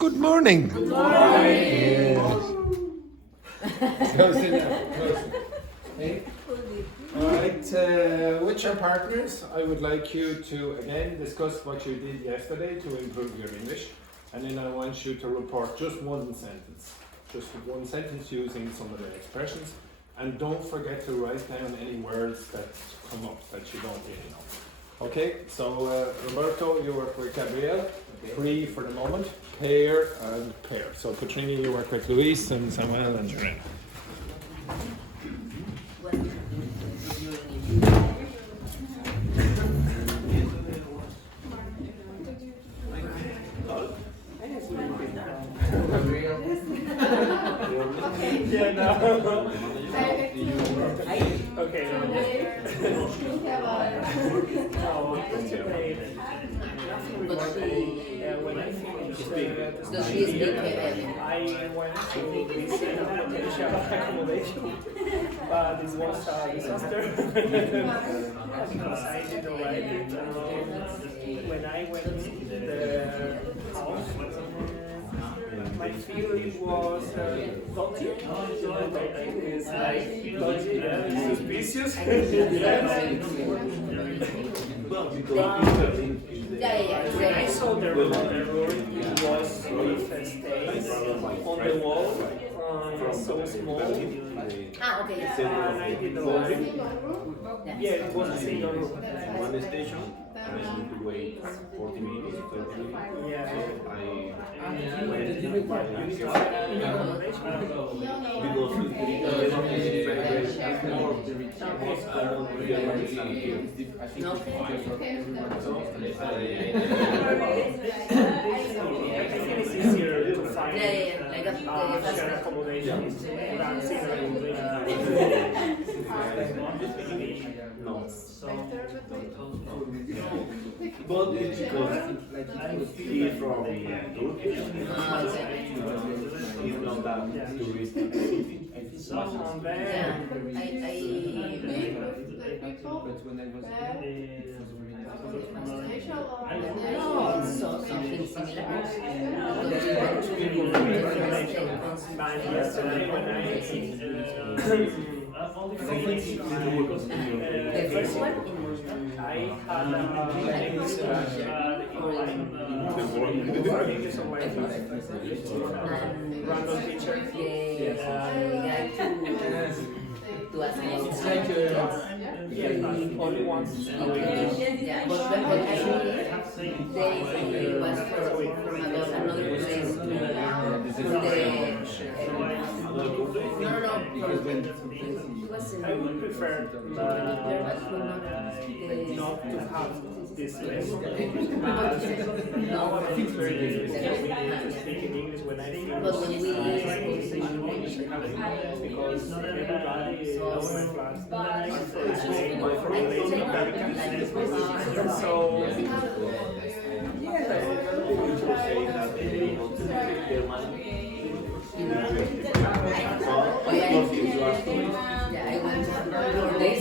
Good morning. Good morning. Yes. Go sit down. Hey. All right. With your partners, I would like you to again discuss what you did yesterday to improve your English, and then I want you to report just one sentence using some of the expressions, and don't forget to write down any words that come up that you don't really know. Okay. So Roberto, you work with Gabriel. Free for the moment, pair and pair. So Katrina, you work with Luis and Samuel and Jeremy. Yeah, no. Okay. When I finished the study, I went to visit a potential accommodation, but this was a disaster because I didn't like it. When I went to the house, my feeling was dodgy. It's like dodgy and suspicious. When I saw the room was with stains on the wall, so small. Okay. And I didn't like it. Yeah, it was a single room. One station, and I need to wait 40 minutes, 30 minutes. Yeah. So I went to buy a Because because it's more of the rich. I don't really understand here. I think it's easier to find shared accommodation than single accommodation. No. But it's because he's from Turkey. He's not that touristic city. And then Something similar. yesterday when I The first one I had random teacher. to ask me. It's like yeah, but only once a week. Yeah, but when I did, they was from another place to I would prefer not to have this lesson. Now I think it's very difficult to speak in English when I think But when we because everybody in our class is from Spain or from Latin America. So I went to 4 days.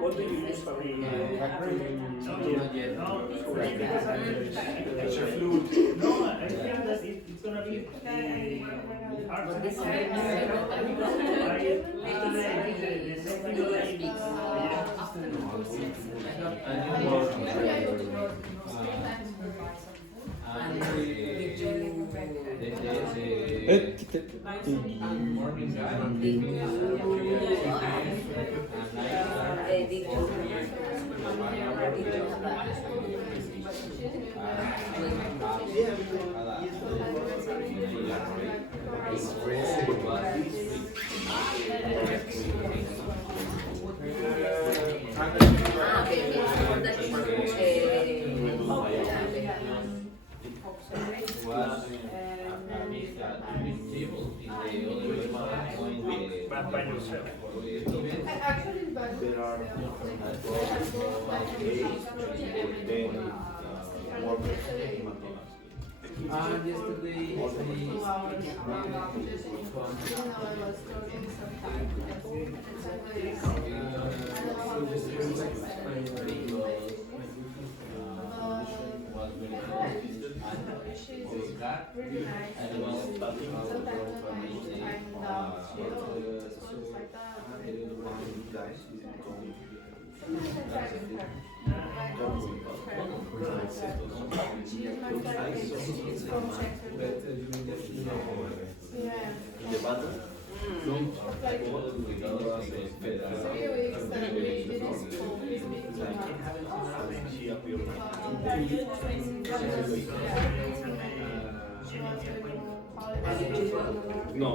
what do you usually do to write your fluid? No, I think that it's gonna be hard. not by yourself. Actually, but There are Yesterday, really nice. Sometimes I'm down, stuff like that. Sometimes I try with her. She's my friend. She's from Czech Republic. Yeah. the button. Like 3 weeks that we didn't speak too much. She appeared. No,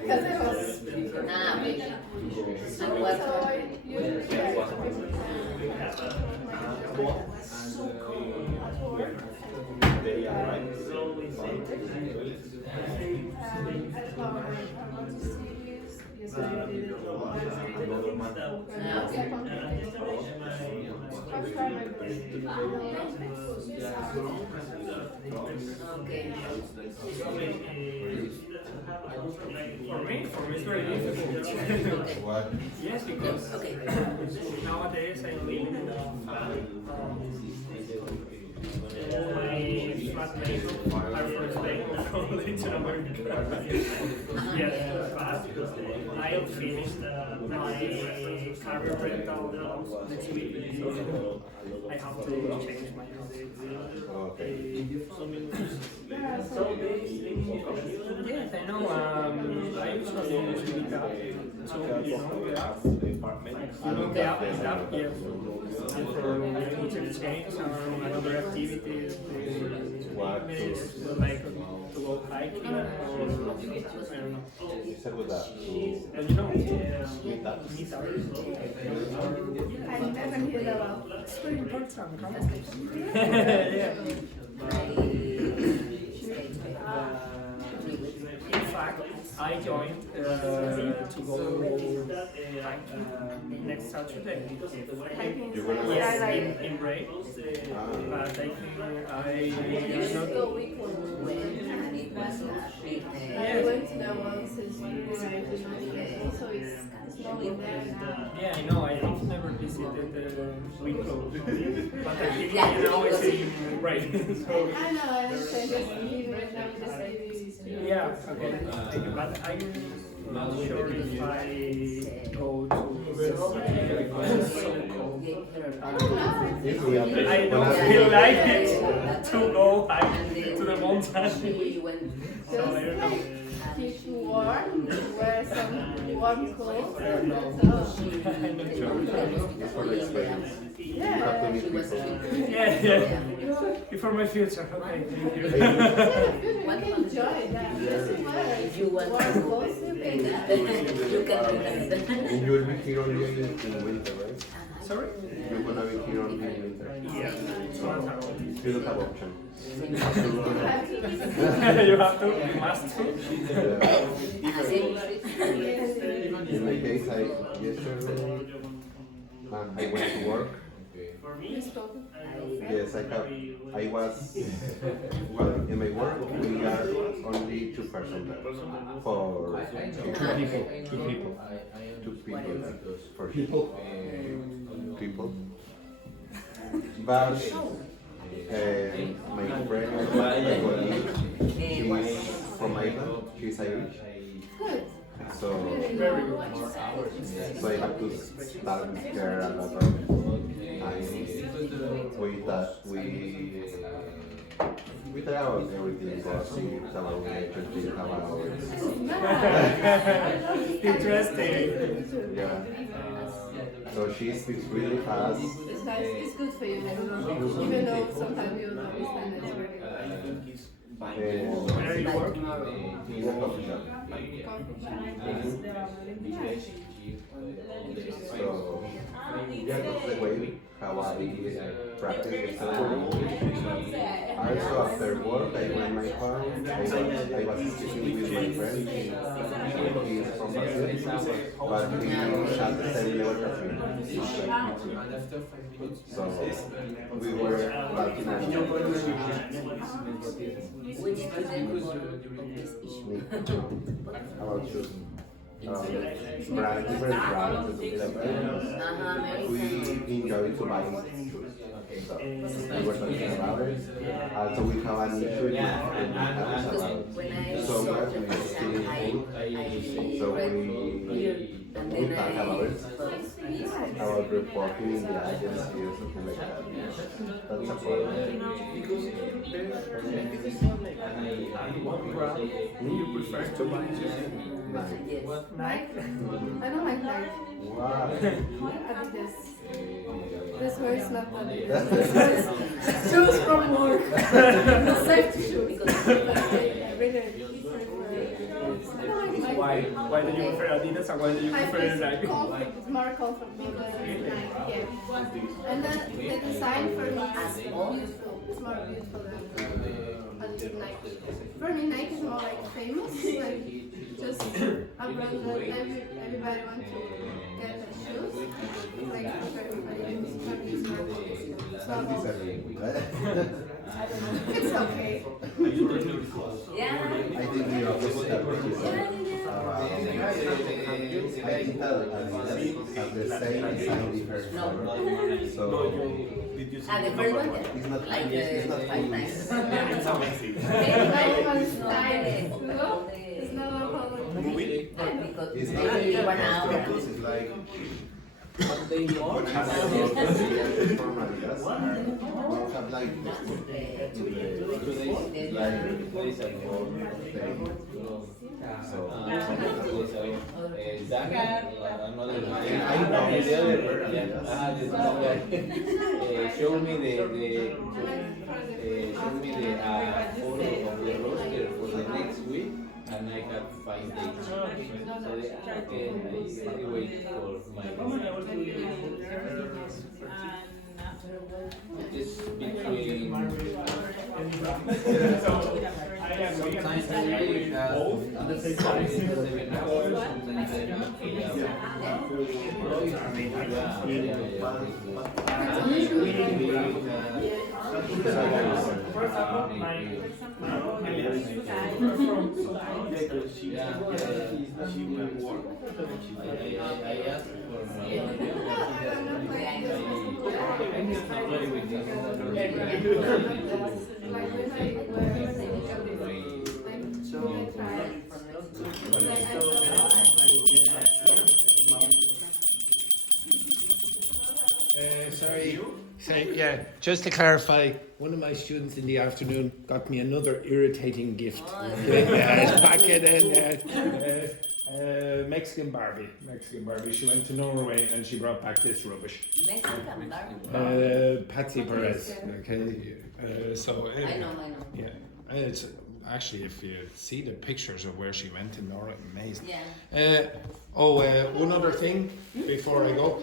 Because it was. So I usually they arrived. For me it's very difficult. What? Yes, because nowadays I'm living in my flatmate are from Spain or from Latin America. Yes, but I have finished my car rental next week, so I have to change my Yes, I know. I usually use the app. So, the app is up, yes. And for interchange or another activities, like to go hiking or I don't know. And you know, meet up. I never hear that one. It's very important. In fact, I joined to go next Saturday. Yes, in break. But I think I went to that once since so it's not there. Yeah, I know. I have never visited the Wicklow, but I think now it's in break. So I know, I understand. Just leave right now, just say yeah, okay. But I'm not sure if I go to the city because it's so cold. I don't feel like it to go hike to the mountain. So I don't know. keep warm, wear some warm clothes. I'm not Yeah. Before my future. Okay, thank you. You can enjoy that. If you want warm clothes, you can And you will be here only in winter, right? Sorry? You're gonna be here only in winter. Yeah. You don't have option. You have to, you must to. In my case, yesterday I went to work. Yes, I was, well, in my work, we are only 2 persons there. For 2 people. 2 for people. But my friend, my colleague, she's from Ireland, she's Irish. So I have to start with her a lot of time. We talk about everything, gossip, about relationship, about Interesting. yeah. So she speaks really fast. It's nice, it's good for you. Even though sometimes you don't understand, it's very good. Very by work? tomorrow. In a coffee shop. So that's the way how I practice the also after work I went my home, I was speaking with my friend, he is from Brazil, but he has the same level as me. So we were practicing. Which student of this issue? About shoes. Brand, different brands, we enjoy to buy shoes. So we were talking about it. Also we have an issue in the house about so much we stealing food. So we talk about it. About reporting in the agency or something like that. That's a problem. Because there's not like one brand you prefer to buy. Nice. I don't like Nike. Wow. Adidas. This one is not Adidas. Shoes from work. Safety shoes. Because I really Why do you prefer Adidas and why do you I prefer feel Nike? comfort, it's more comfort because it's Nike, yeah. And then the design for me is beautiful. It's more beautiful than Nike. For me, Nike is more like famous, like just a brand that everybody wants to get the shoes. Like for everybody, for me, it's more so it's okay. yeah. I think we are opposite I think that Adidas have the same design different color. So The first one, it's not like it's not nice. It's amazing. It's style. It's not a problem. Because it's maybe not 1 hour. because it's like They more. from Adidas or have like Show me the photo of the roster for the next week, and I have 5 days. So I wait for my. It's between. Sometimes I really have 7 hours, sometimes I have 8 She will work. I asked for Sorry, yeah, just to clarify, one of my students in the afternoon got me another irritating gift. Packet and Mexican Barbie. She went to Norway and she brought back this rubbish. Mexican Barbie. Patsy Perez. Okay, I know. Yeah, it's actually, if you see the pictures of where she went in Norway, amazing. Yeah. One other thing before I go.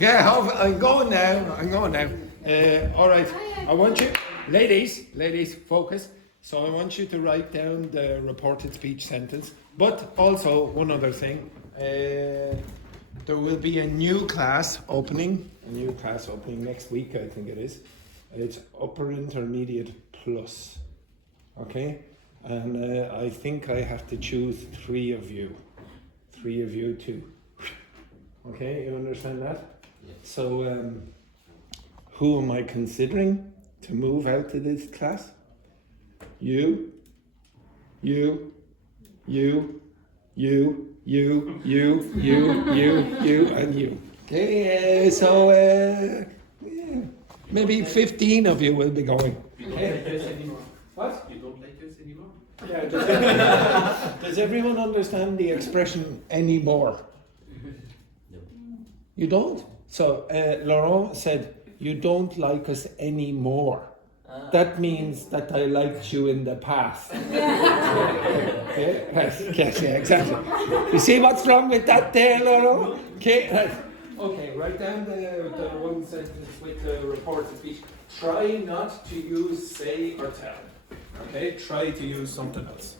Yeah, I'm going now. All right, I want you, ladies, focus. So I want you to write down the reported speech sentence. But also one other thing, there will be a new class opening next week, I think it is. It's Upper Intermediate Plus, okay? And I think I have to choose 3 of you too. Okay, you understand that? Yes. So who am I considering to move out to this class? You, and you. Okay, so yeah, maybe 15 of you will be going. What? You don't like us anymore? Yeah, does everyone understand the expression anymore? No. You don't? So Laurent said, you don't like us anymore. that means that I liked you in the past. Okay? Yes, yeah, exactly. You see what's wrong with that there, Loro? Okay, right. Okay, write down the one sentence with the reported speech. Try not to use say or tell. Okay, try to use something else.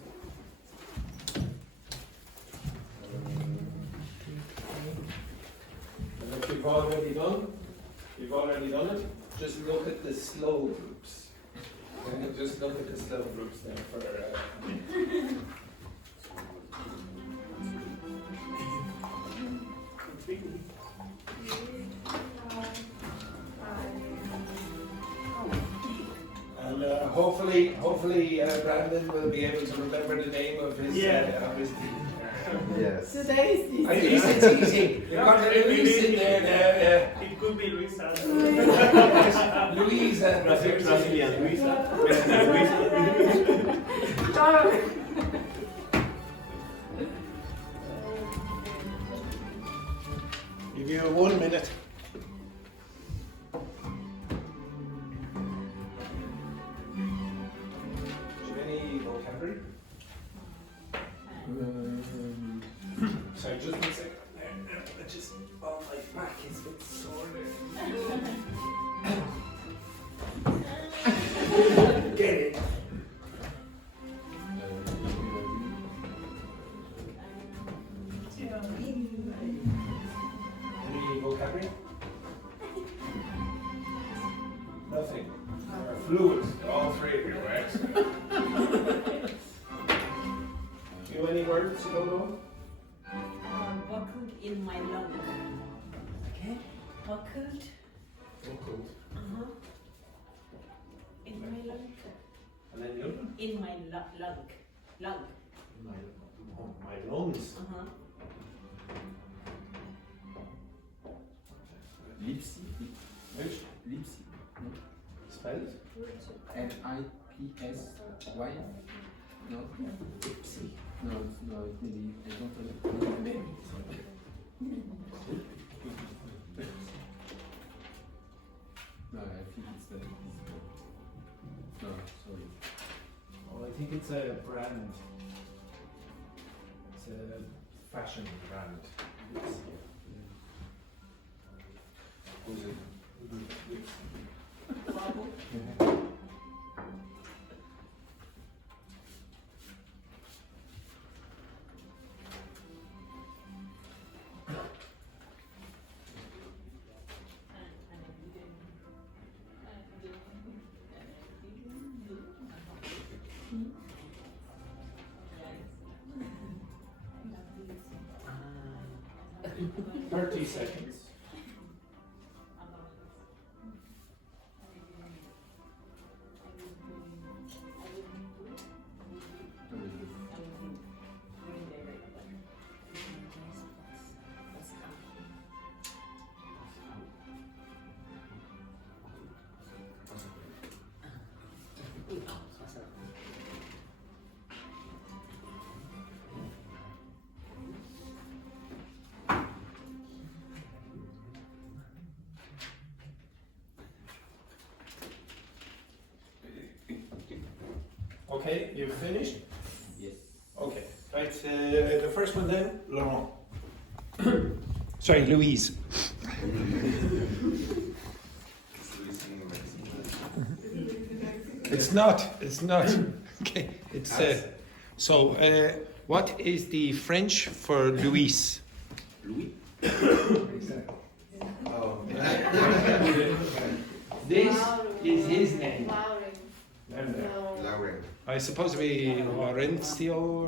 And if you've already done it, just look at the slow groups. Okay, just look at the slow groups there for and hopefully Brandon will be able to remember the name of his team. Yes. Today is easy. At least it's easy. You've got Louise in there now. It could be Luisa. Louise and Brazilian Luisa. Give you 1 minute. Any vocabulary? Sorry, just 1 second. Just my back is a bit sore there. Get it. Any vocabulary? Nothing. Fluid. All three of you, right? Do you know any words you don't know? Buckled in my lung. Okay. Buckled. Buckled. In my lung. And then the other one? In my lung. Lung. My lungs. Lipsy. Which? Lipsy. Spell it? Lipsy. No. Lipsy. No, maybe I don't know. Maybe. No, I think it's the. No, sorry. Oh, I think it's a brand. It's a fashion brand. Who's it? Uh, 30 seconds. Okay, you've finished? Yes. Okay, right, the first one then, Laurent. Sorry, Louise. It's not. Okay, it's so. What is the French for Louis? Louis. Oh. This is his name. Lauren. I suppose to be Lorenzo.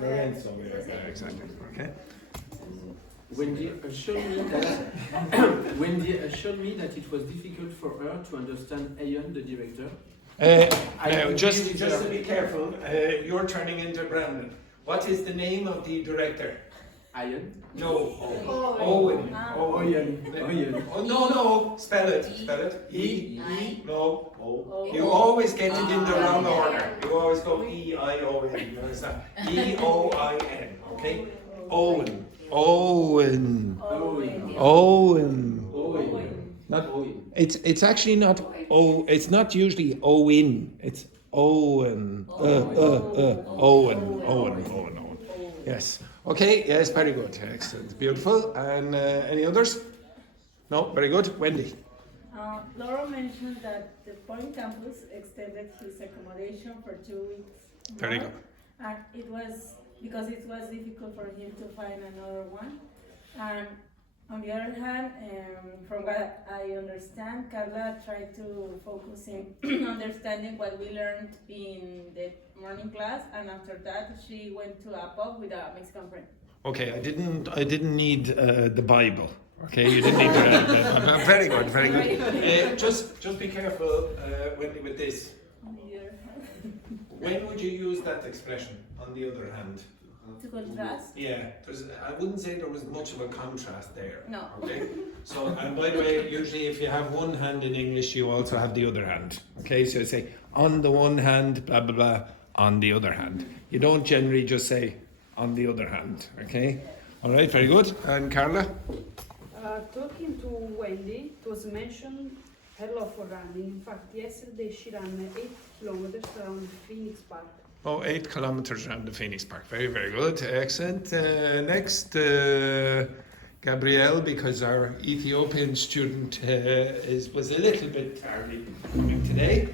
Lorenzo. Yeah, exactly. Okay. Wendy assured me that it was difficult for her to understand Ian, the director. Just to be careful, you're turning into Brandon. What is the name of the director? Ian? No. Owen. Owen. Oh, no. Spell it. E. No. O. You always get it in the wrong order. You always go E-I-O-N. You understand? E-O-I-N. Okay? Owen. Not. It's actually not O. It's not usually O in. It's O and Owen. Yes. Okay. Yes. Very good. Excellent. Beautiful. And any others? No. Very good. Wendy. Laura mentioned that the Point Campus extended his accommodation for 2 weeks. Very good. And it was because it was difficult for him to find another one. And on the other hand, from what I understand, Carla tried to focus in understanding what we learned in the morning class, and after that, she went to a pub with a Mexican friend. Okay, I didn't need the Bible. Okay, you didn't need to. Very good, very good. Just be careful with this. On the other hand. When would you use that expression? On the other hand. To contrast? Yeah, I wouldn't say there was much of a contrast there. No. Okay. So, and by the way, usually if you have one hand in English, you also have the other hand. Okay, so you say on the one hand, blah blah blah. On the other hand, you don't generally just say on the other hand. Okay. All right. Very good. And Carla. Talking to Wendy, it was mentioned her love for running. In fact, yesterday she ran 8 kilometers around Phoenix Park. Oh, 8 kilometers around the Phoenix Park. Very, very good. Excellent. Next, Gabrielle, because our Ethiopian student was a little bit tardy coming today.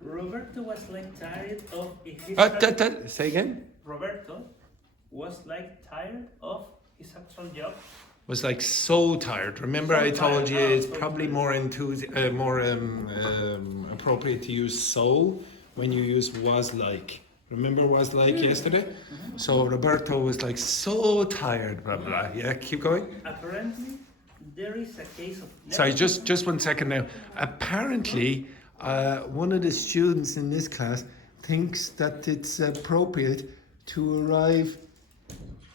Roberto was like tired of his Say again? Roberto was like tired of his actual job. Was like so tired. Remember, So I told tired. you Oh, it's so probably tired. more appropriate to use so when you use was like. Remember was like yesterday? So Roberto was like so tired, blah blah. Yeah, keep going. Apparently, there is a case of. Sorry, just 1 second now. Apparently, one of the students in this class thinks that it's appropriate to arrive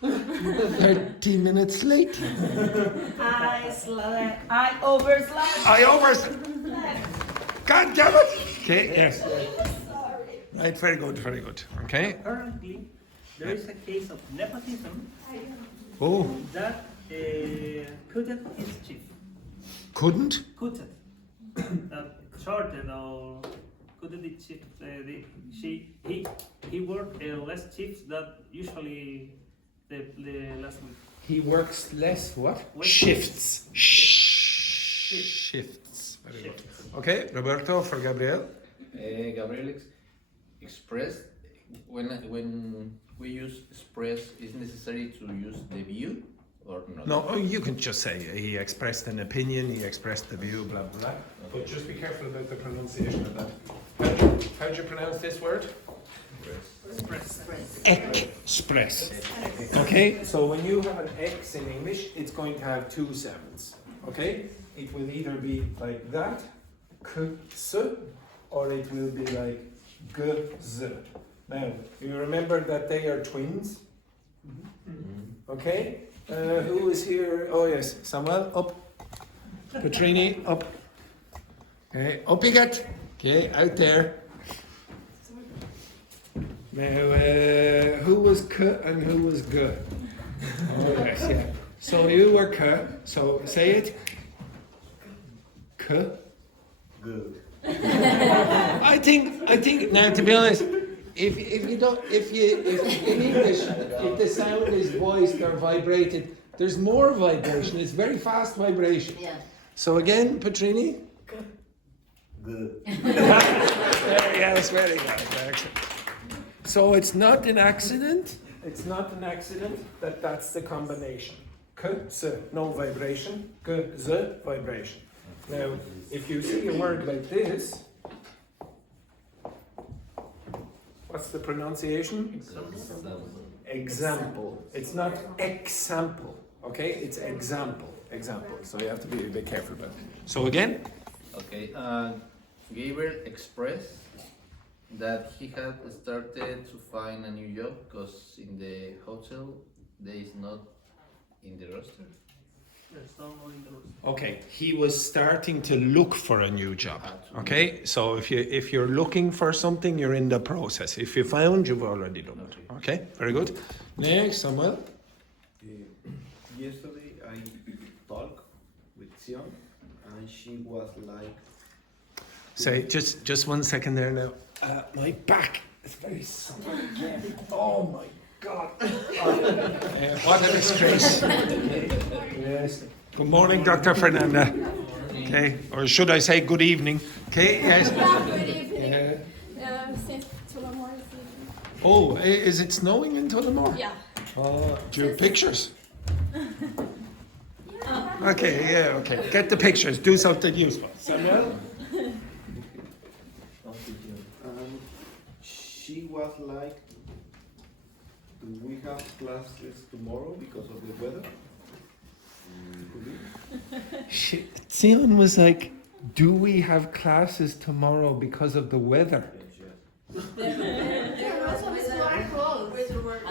30 minutes late. I overslept. God damn it! Okay, yes. Right, very good, very good. Okay. Apparently, there is a case of nepotism Oh, that couldn't his chief. couldn't? Couldn't. Shortened or couldn't the chief. He worked less shifts than usually the last week. He works less what? What? Shifts. Shifts. Very good. Okay, Roberto for Gabriel. Gabriel expressed when we use express, is necessary to use the view or not? No, you can just say he expressed an opinion, he expressed the view, blah blah blah. But just be careful about the pronunciation of that. How do you pronounce this word? Express. Okay, so when you have an X in English, it's going to have 2 sounds. Okay, it will either be like that, k-s, or it will be like g-z. Now, you remember that they are twins? Okay, who is here? Oh yes, Samuel, up. Petrini, up. Okay, up you get. Okay, out there. Now, who was K and who was G? Oh yes, yeah. So you were K. So say it. K. Good. I think. Now, to be honest, if in English, if the sound is voiced or vibrated, there's more vibration. It's very fast vibration. Yeah. So again, Petrini. Good. Yes, very good. So it's not an accident. It's not an accident that that's the combination. K, s, no vibration. G, z, vibration. Now, if you see a word like this, what's the pronunciation? Example. It's not example. Okay, it's example. Example. So you have to be a bit careful about it. So again. Okay. Gabriel expressed that he had started to find a new job because in the hotel there is not in the roster. There's someone in the room. Okay, he was starting to look for a new job. Okay, so if you're looking for something, you're in the process. If you found, you've already done it. Okay, very good. Next, Samuel. Yesterday I talked with Sion and she was like. Say, just 1 second there now. My back is very sore. Oh my God. What a disgrace. Yes. Good morning, Dr. Fernanda. Okay, or should I say good evening? Okay, yes. Good evening. Yeah. Since Tullamore is leaving. Oh, is it snowing in Tullamore? Yeah. Do you have pictures? Okay, yeah, okay. Get the pictures. Do something useful. Samuel? She was like, do we have classes tomorrow because of the weather? Sion was like, do we have classes tomorrow because of the weather?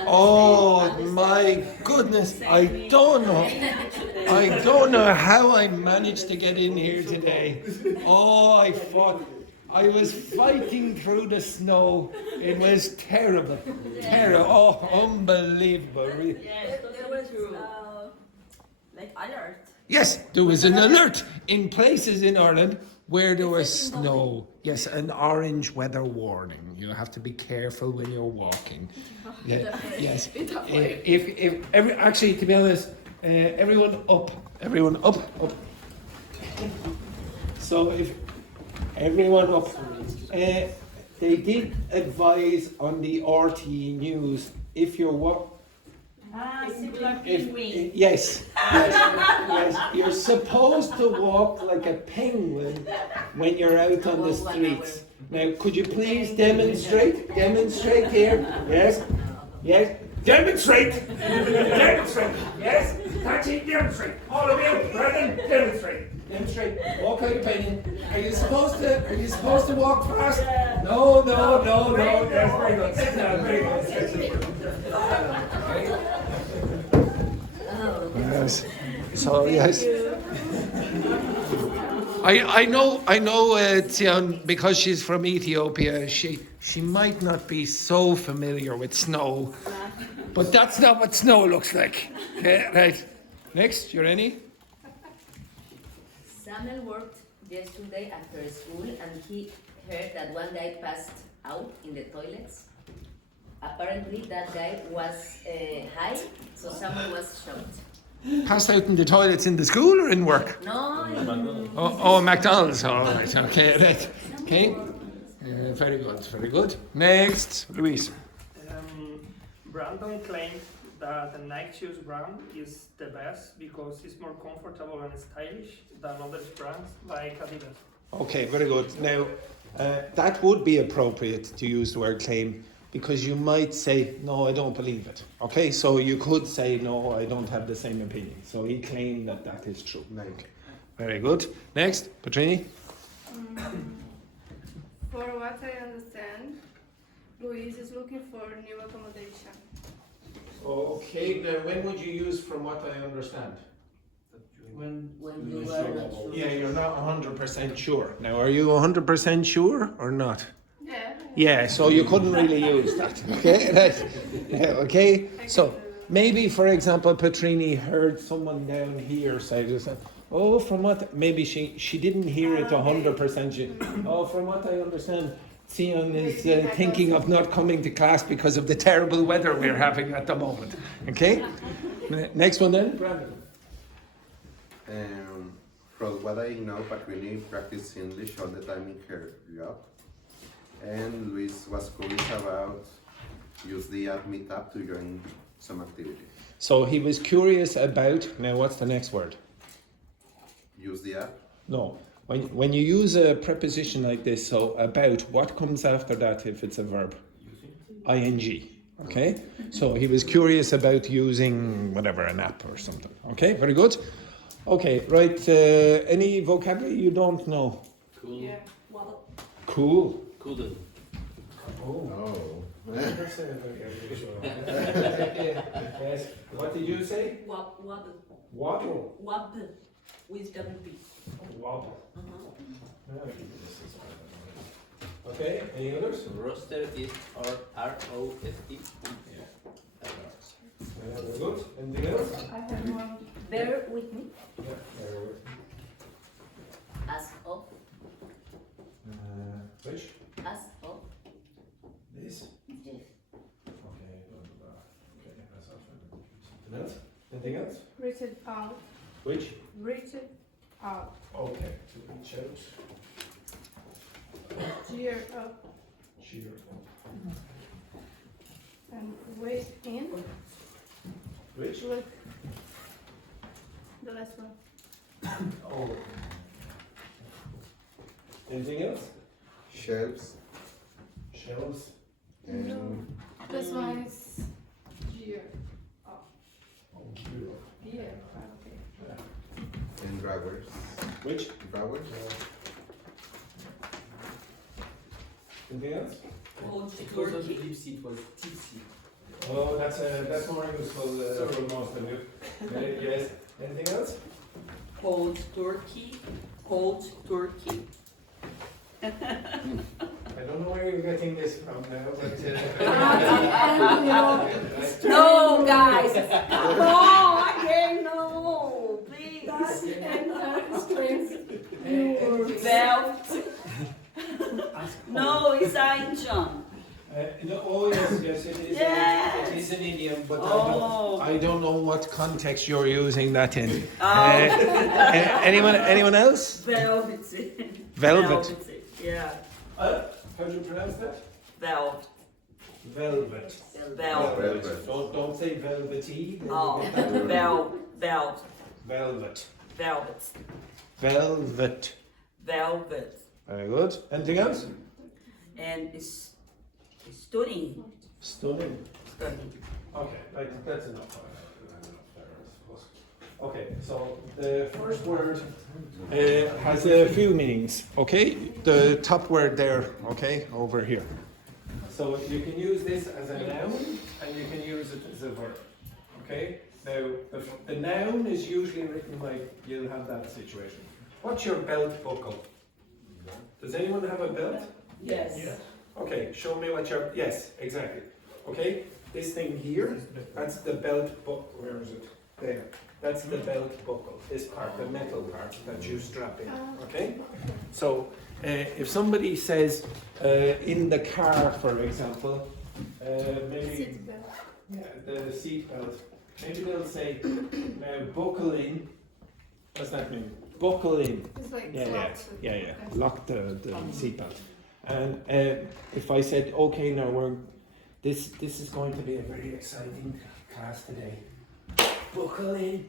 Oh my goodness, I don't know how I managed to get in here today. Oh, I was fighting through the snow. It was terrible. Terrible. Oh, unbelievable. Yes, there was like alert. Yes, there was an alert in places in Ireland where there was snow. Yes, an orange weather warning. You have to be careful when you're walking. Yeah, yes. If actually, to be honest, everyone up. So if everyone up, they did advise on the RTE news if you're yes, you're supposed to walk like a penguin when you're out on the streets. Now, could you please demonstrate? Demonstrate here. Yes. Demonstrate. Yes. Patsy, demonstrate. All of you, Brendan, demonstrate. Walk out your penny. Are you supposed to walk fast? No. That's very good. Sit down. Very good. Yes. So yes. I know, Tion, because she's from Ethiopia, she might not be so familiar with snow, but that's not what snow looks like. Okay, right. Next, you're any? Samuel worked yesterday after school and he heard that one guy passed out in the toilets. Apparently that guy was high, so Samuel was shocked. Passed out in the toilets in the school or in work? No. McDonald's. All right. Okay. Right. Okay. Very good. Next, Luis. Brandon claimed that the Nike shoes brand is the best because it's more comfortable and stylish than other brands like Adidas. Okay. Very good. Now, that would be appropriate to use the word claim, because you might say, no, I don't believe it. Okay, so you could say, no, I don't have the same opinion. So he claimed that is true. Okay. Very good. Next, Petrini. For what I understand, Luis is looking for new accommodation. Okay, now when would you use from what I understand? When you were not sure. Yeah, you're not 100% sure. Now, are you 100% sure or not? Yeah. Yeah, so you couldn't really use that. Okay, right. Yeah, okay. So maybe, for example, Petrini heard someone down here say this. Oh, from what? Maybe she didn't hear it 100%. Oh, from what I understand, Sion is thinking of not coming to class because of the terrible weather we're having at the moment. Okay. Next one then, Brandon. From what I know, Petrini practiced English all the time in her job. And Luis was curious about use the app Meetup to join some activity. So he was curious about, now what's the next word? Use the app? No. When you use a preposition like this, so about, what comes after that if it's a verb? ing. Okay? So he was curious about using whatever, an app or something. Okay, very good. Okay, right. Any vocabulary you don't know? Cool. Yeah. Cool. Cool. Oh. Yes. What did you say? Wobble. Waddle. Wobble. With double B. Wobble. Okay, any others? Roster is R-O-S-T. Very good. Anything else? I have one. Bear with me. Yeah, very good. Anything else? Reach it out. Which? Reach it out. Okay. Reach out. Cheer up. Cheer up. And waist in. Which? Look. The last one. Oh. Anything else? Shelves Shelves. and No. This one is cheer up. Oh, cheer up. Here. Okay. and drawers. Which? Drawers. Anything else? It was on the lipsy, it was tipsy. Oh, that's more useful for most of you. Yes. Anything else? Cold turkey. Cold turkey. I don't know where you're getting this from now, but. No, guys. No, again, no. Please. Belt. No, it's Indian. No, oh yes, it is. Yes. It is an idiom, but Oh. I don't know what context you're using that in. Oh. Anyone else? Velvet. Velvet. Yeah. How do you pronounce that? Velvet. Velvet. Velvet. Don't say velvety. Oh. Velvet. Velvet. Velvet. Velvet. Velvet. Very good. Anything else? And it's stunning. Stunning. Stunning. Okay, that's enough. Okay, so the first word has a few meanings, okay? The top word there, okay, over here. So you can use this as a noun and you can use it as a verb, okay? Now, the noun is usually written like you'll have that situation. What's your belt buckle? Does anyone have a belt? Yes. Okay, show me what your, yes, exactly. Okay, this thing here, that's the belt buckle, where is it? There. That's the belt buckle, this part, the metal part that you strap in, okay? So, if somebody says, in the car, for example, maybe, Seat belt. yeah, the seat belt, maybe they'll say, now buckle in, what's that mean? Buckle in. It's like Yeah, locked. yeah. Lock the seatbelt. And if I said, okay, now this is going to be a very exciting class today. Buckle in.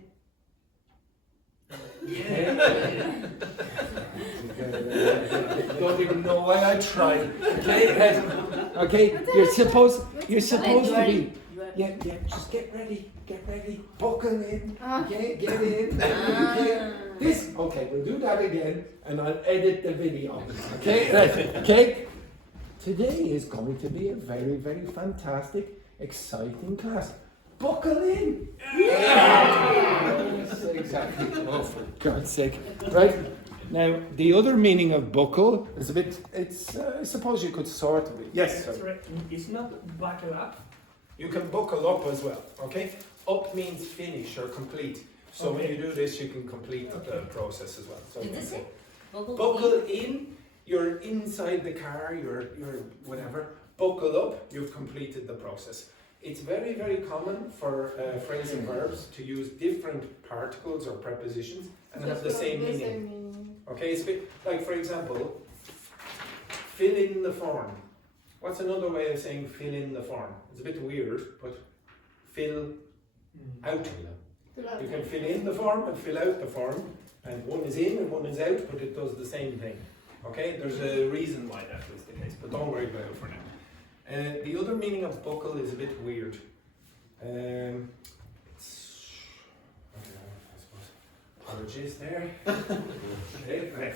Yeah. Don't even know why I tried. Okay, okay. You're supposed to be. Yeah. Just get ready. Buckle in. Okay, get in. Okay. This. Okay, we'll do that again, and I'll edit the video. Okay. Okay. Today is going to be a very, very fantastic, exciting class. Buckle in. Yes, exactly. Oh, for God's sake! Right. Now, the other meaning of buckle is a bit. It's. I suppose you could sort of. Yes. That's right. It's not buckle up. You can buckle up as well, okay? Up means finish or complete. So when you do this, you can complete the process as well. So Is this it? buckle in, you're inside the car, you're whatever. Buckle up, you've completed the process. It's very, very common for phrasal verbs to use different particles or prepositions and have the same meaning. Okay, it's a bit like, for example, fill in the form. What's another way of saying fill in the form? It's a bit weird, but fill out. You can fill in the form and fill out the form, and one is in and one is out, but it does the same thing. Okay, there's a reason why that is the case, but don't worry about it for now. The other meaning of buckle is a bit weird. It's, I suppose, apologies there. Okay, right.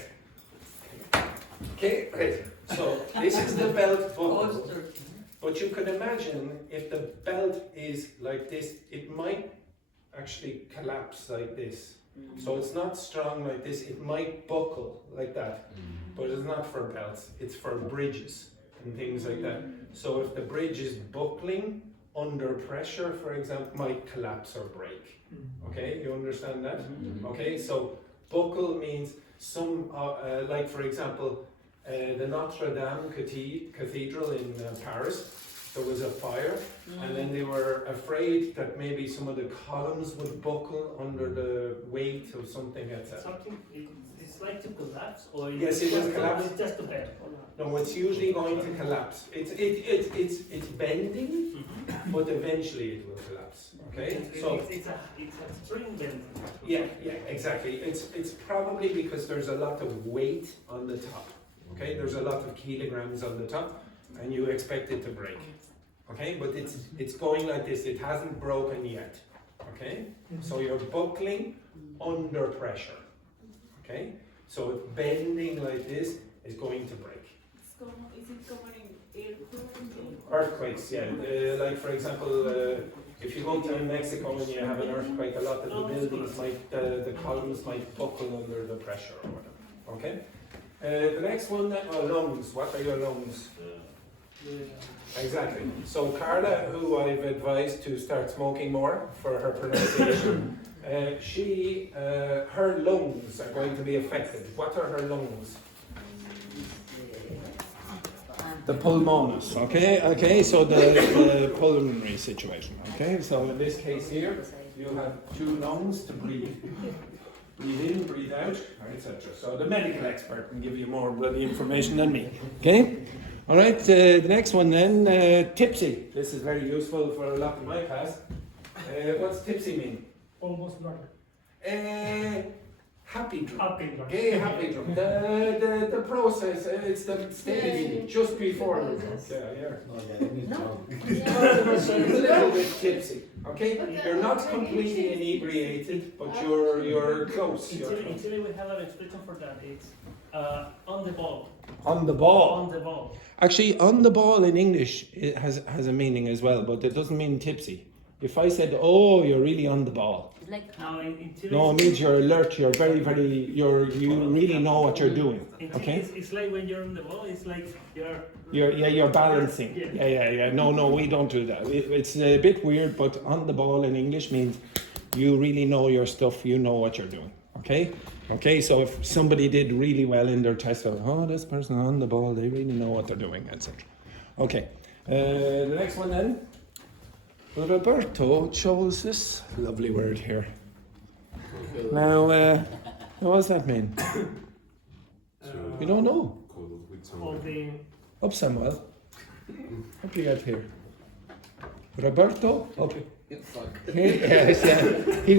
Okay, right. So this is the belt buckle. But you could imagine if the belt is like this, it might actually collapse like this. So it's not strong like this, it might buckle like that. But it's not for belts, it's for bridges and things like that. So if the bridge is buckling under pressure, for example, might collapse or break. Okay, you understand that? Okay, so buckle means some, like for example, the Notre Dame Cathedral in Paris, there was a fire, and then they were afraid that maybe some of the columns would buckle under the weight of something, etc. Something, it's like to collapse, or Yes, it will collapse. It's just a bed. No, it's usually going to collapse. It's bending, but eventually it will collapse. Okay, so it's a string bend. yeah, exactly. It's probably because there's a lot of weight on the top. Okay, there's a lot of kilograms on the top, and you expect it to break. Okay, but it's going like this. It hasn't broken yet. Okay, so you're buckling under pressure. Okay, so it's bending like this is going to break. Is it common in Earthquakes, yeah. Like for example, if you go to Mexico and you have an earthquake, a lot of the buildings might, the columns might buckle under the pressure or whatever. Okay. The next one, lungs. What are your lungs? Exactly. So Carla, who I've advised to start smoking more for her pronunciation, her lungs are going to be affected. What are her lungs? The pulmones, okay, so the pulmonary situation, okay, so in this case here, you have two lungs to breathe. Breathe in, breathe out, etc. So the medical expert can give you more bloody information than me, okay? All right, the next one then, tipsy. This is very useful for a lot of my class. What's tipsy mean? Almost drunk. Happy drunk. Happy drunk. Okay, happy drunk. The process, it's the stage just before the drunk. So it's a little bit tipsy. Okay, you're not completely inebriated, but you're close. In Chile we have an expression for that. It's on the ball. On the ball. On the ball. Actually, on the ball in English it has a meaning as well, but it doesn't mean tipsy. If I said, "Oh, you're really on the ball," no, it means you're alert. You're very, you really know what you're doing. Okay. It's like when you're on the ball. It's like you're balancing. Yeah. No, we don't do that. It's a bit weird, but on the ball in English means you really know your stuff. You know what you're doing. Okay. So if somebody did really well in their test, this person on the ball, they really know what they're doing, etc. Okay. The next one then. Roberto chose this lovely word here. Now, what does that mean? You don't know? Up, Samuel. Up you got here. Roberto, up. Yes, he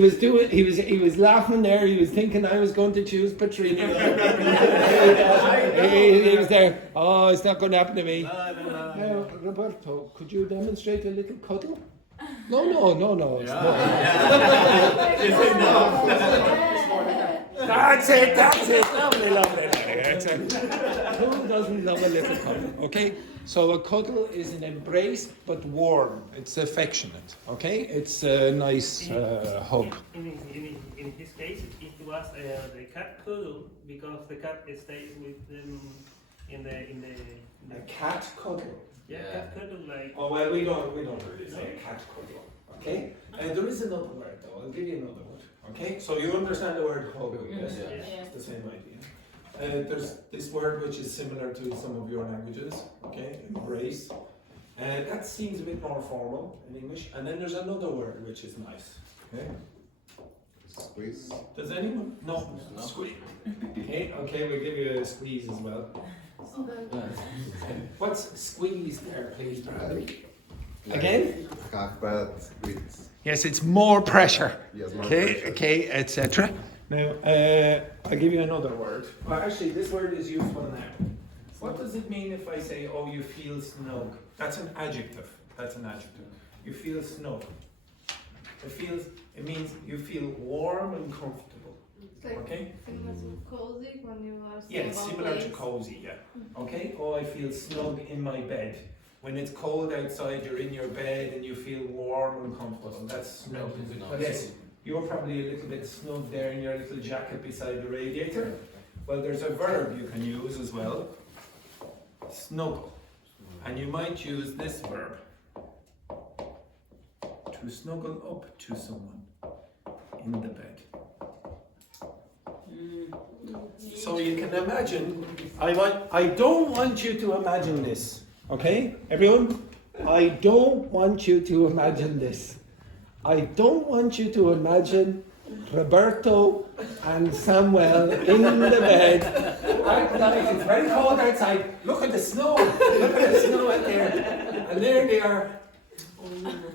was laughing there. He was thinking I was going to choose Patrina. He was there. Oh, it's not going to happen to me. Now, Roberto, could you demonstrate a little cuddle? No. That's it. Lovely. Who doesn't love a little cuddle? Okay, so a cuddle is an embrace, but warm. It's affectionate. Okay, it's a nice hug. In his case, it was the cat cuddle because the cat stays with them in the. A cat cuddle. Yeah, cat cuddle like. Oh well, we don't really say a cat cuddle. Okay, there is another word though. I'll give you another word. Okay, so you understand the word hug? Yes, it's the same idea. There's this word which is similar to some of your languages. Okay, embrace. That seems a bit more formal in English. And then there's another word which is nice. Okay. Squeeze. Does anyone? No. Squeeze. Okay, we'll give you a squeeze as well. What's squeeze there, please, Bradley? Again? Yes, it's more pressure. Yes, more pressure. Okay, etc. Now, I'll give you another word. Well, actually, this word is useful now. What does it mean if I say, "Oh, you feel snug"? That's an adjective. You feel snug. It means you feel warm and comfortable. It's like similar to cozy when you are similar to cozy, yeah. Okay? Oh, I feel snug in my bed. When it's cold outside, you're in your bed and you feel warm and comfortable. That's snug. Yes, you're probably a little bit snug there in your little jacket beside the radiator. Well, there's a verb you can use as well. Snuggle. And you might use this verb. To snuggle up to someone in the bed. So you can imagine, I don't want you to imagine this, okay? Everyone, I don't want you to imagine this. I don't want you to imagine Roberto and Samuel in the bed. It's very cold outside. Look at the snow. Look at the snow out there. And there they are. Oh,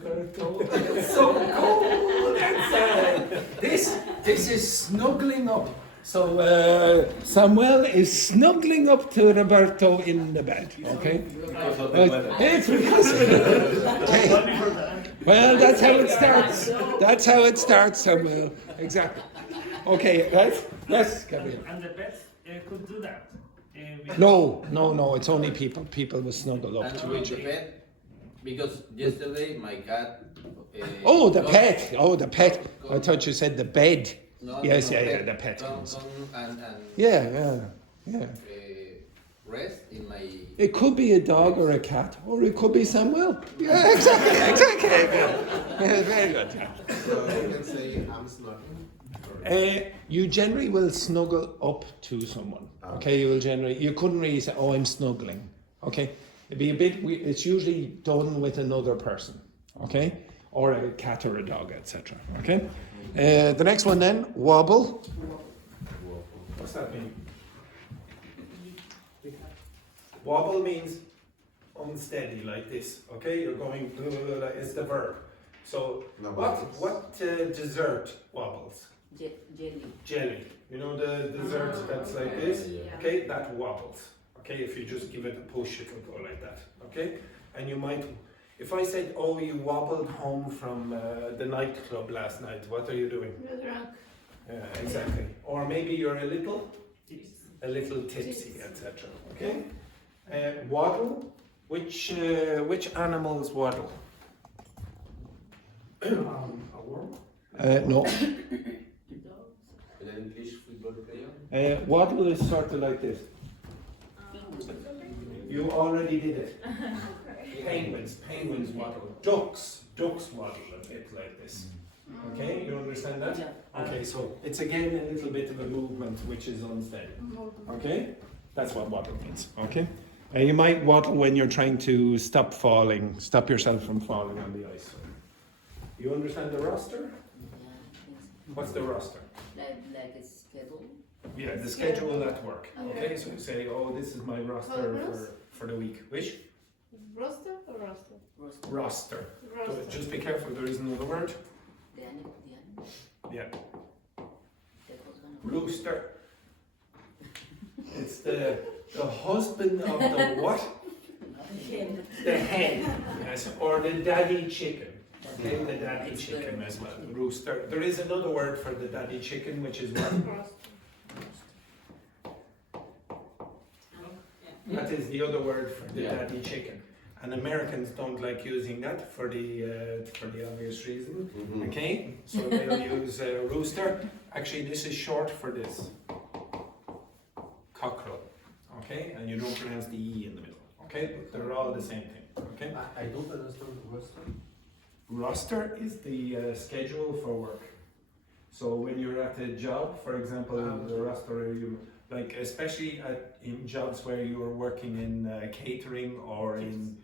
Roberto, it's so cold outside. This is snuggling up. So Samuel is snuggling up to Roberto in the bed. Okay? Because of the weather. It's because of the Well, that's how it starts. That's how it starts, Samuel. Exactly. Okay, right? Yes, Gabriel. And the pets could do that. No, it's only people. People will snuggle up And to only each the other. pet, because yesterday my cat. Oh, the got- pet. Oh, the pet. I thought you said the bed. No, Yes, no, yeah, the pet Come, comes. and Yeah. rest in my. It could be a dog or a cat, or it could be Samuel. Yeah, exactly. Yeah, very good. Yeah. So you can say I'm snuggling. You generally will snuggle up to someone. Okay, you couldn't really say, "Oh, I'm snuggling." Okay, it'd be a bit. It's usually done with another person. Okay, or a cat or a dog, etc. Okay. The next one then, wobble. What's that mean? Wobble means unsteady, like this. Okay, you're going. It's the verb. So what dessert wobbles? Jelly. Jelly. You know the dessert that's like this? Okay, that wobbles. Okay, if you just give it a push, it will go like that. Okay? And you might, if I said, oh, you wobbled home from the nightclub last night, what are you doing? Yeah, exactly. Or maybe you're a little tipsy, etc. Okay? Waddle. Which animals waddle? A worm? No. The English football player. Waddle is sort of like this. You already did it. Penguins waddle. Ducks waddle a bit like this. Okay, you understand that? Okay, so it's again a little bit of a movement which is unsteady. Okay, that's what waddle means. Okay, you might waddle when you're trying to stop yourself from falling on the ice. You understand the roster? What's the roster? Like a schedule. Yeah, the schedule at work. Okay, so you say, oh, this is my roster for the week. Which? Roster or roster? Roster. Roster. Just be careful, there is another word. The animal. Yeah. The husband of Rooster. It's the husband of the what? The hen. Yes, or the daddy chicken. Okay, the daddy chicken as well. Rooster. There is another word for the daddy chicken, which is what? That is the other word for the daddy chicken. And Americans don't like using that for the obvious reason. Mm-hmm. Okay, so they'll use rooster. Actually, this is short for this. Cockerel. Okay, and you don't pronounce the E in the middle. Okay, but they're all the same thing. Okay. I don't understand the roster. Roster is the schedule for work. So when you're at a job, for example, the roster, like especially in jobs where you're working in catering or in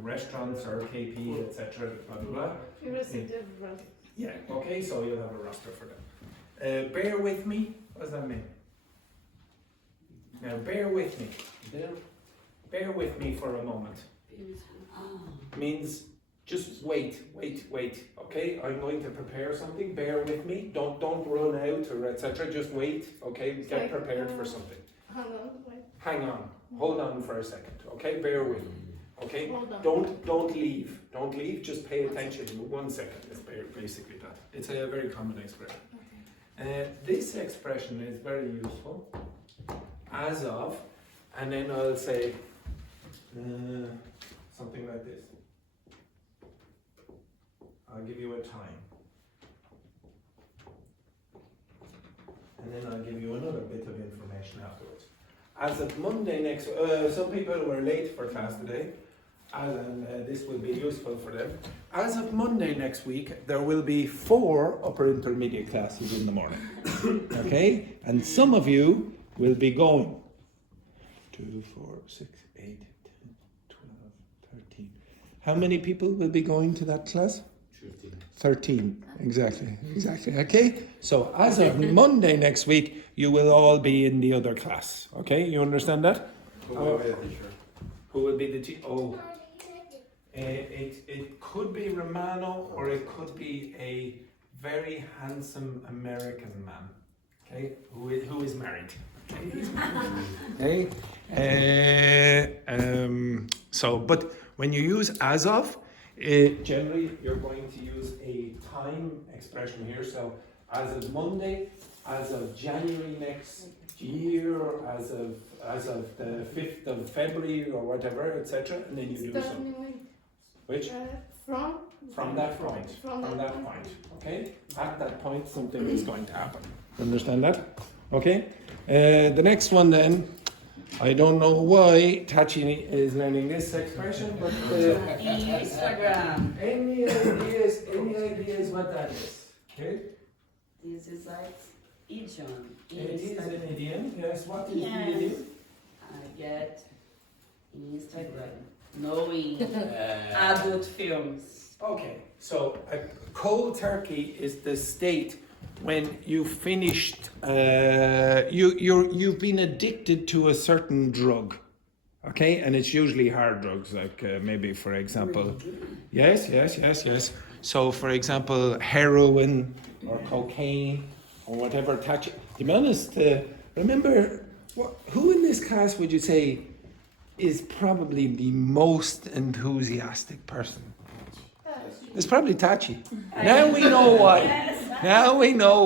restaurants or KP, etc. Blah blah blah. You received a roster. Yeah. Okay, so you'll have a roster for that. Bear with me. What does that mean? Now, bear with me. Bear with me for a moment. Means just wait. Okay, I'm going to prepare something. Bear with me. Don't run out or etc. Just wait. Okay, get prepared for something. Hang on. Hold on for a second. Okay, bear with me. Okay, don't leave. Don't leave. Just pay attention. 1 second. It's basically that. It's a very common expression. This expression is very useful. As of, and then I'll say something like this. I'll give you a time. And then I'll give you another bit of information afterwards. As of Monday next, some people were late for class today, and this will be useful for them. As of Monday next week, there will be 4 upper intermediate classes in the morning. Okay? And some of you will be going 2, 4, 6, 8, 10, 12, 13. How many people will be going to that class? 13. Exactly. Okay? So as of Monday next week, you will all be in the other class. Okay? You understand that? Who will be the teacher? Who will be the teacher? Oh. It could be Romano or it could be a very handsome American man. Okay? Who is married. Okay? But when you use as of, generally you're going to use a time expression here. So as of Monday, as of January next year, as of the 5th of February or whatever, etc. And then you do so. Which? From that point. Okay? At that point, something is going to happen. Understand that? Okay? The next one then, I don't know why Tachi is learning this expression, but Instagram. any ideas what that is? Okay? This is like idiom. It is an idiom, yes. What is the idiom? I get Instagram. Knowing adult films. Okay, so a cold turkey is the state when you finished, you've been addicted to a certain drug, okay, and it's usually hard drugs, like maybe for example, yes. So for example, heroin or cocaine or whatever. To be honest, remember, who in this class would you say is probably the most enthusiastic person? It's probably Tachi. Now we know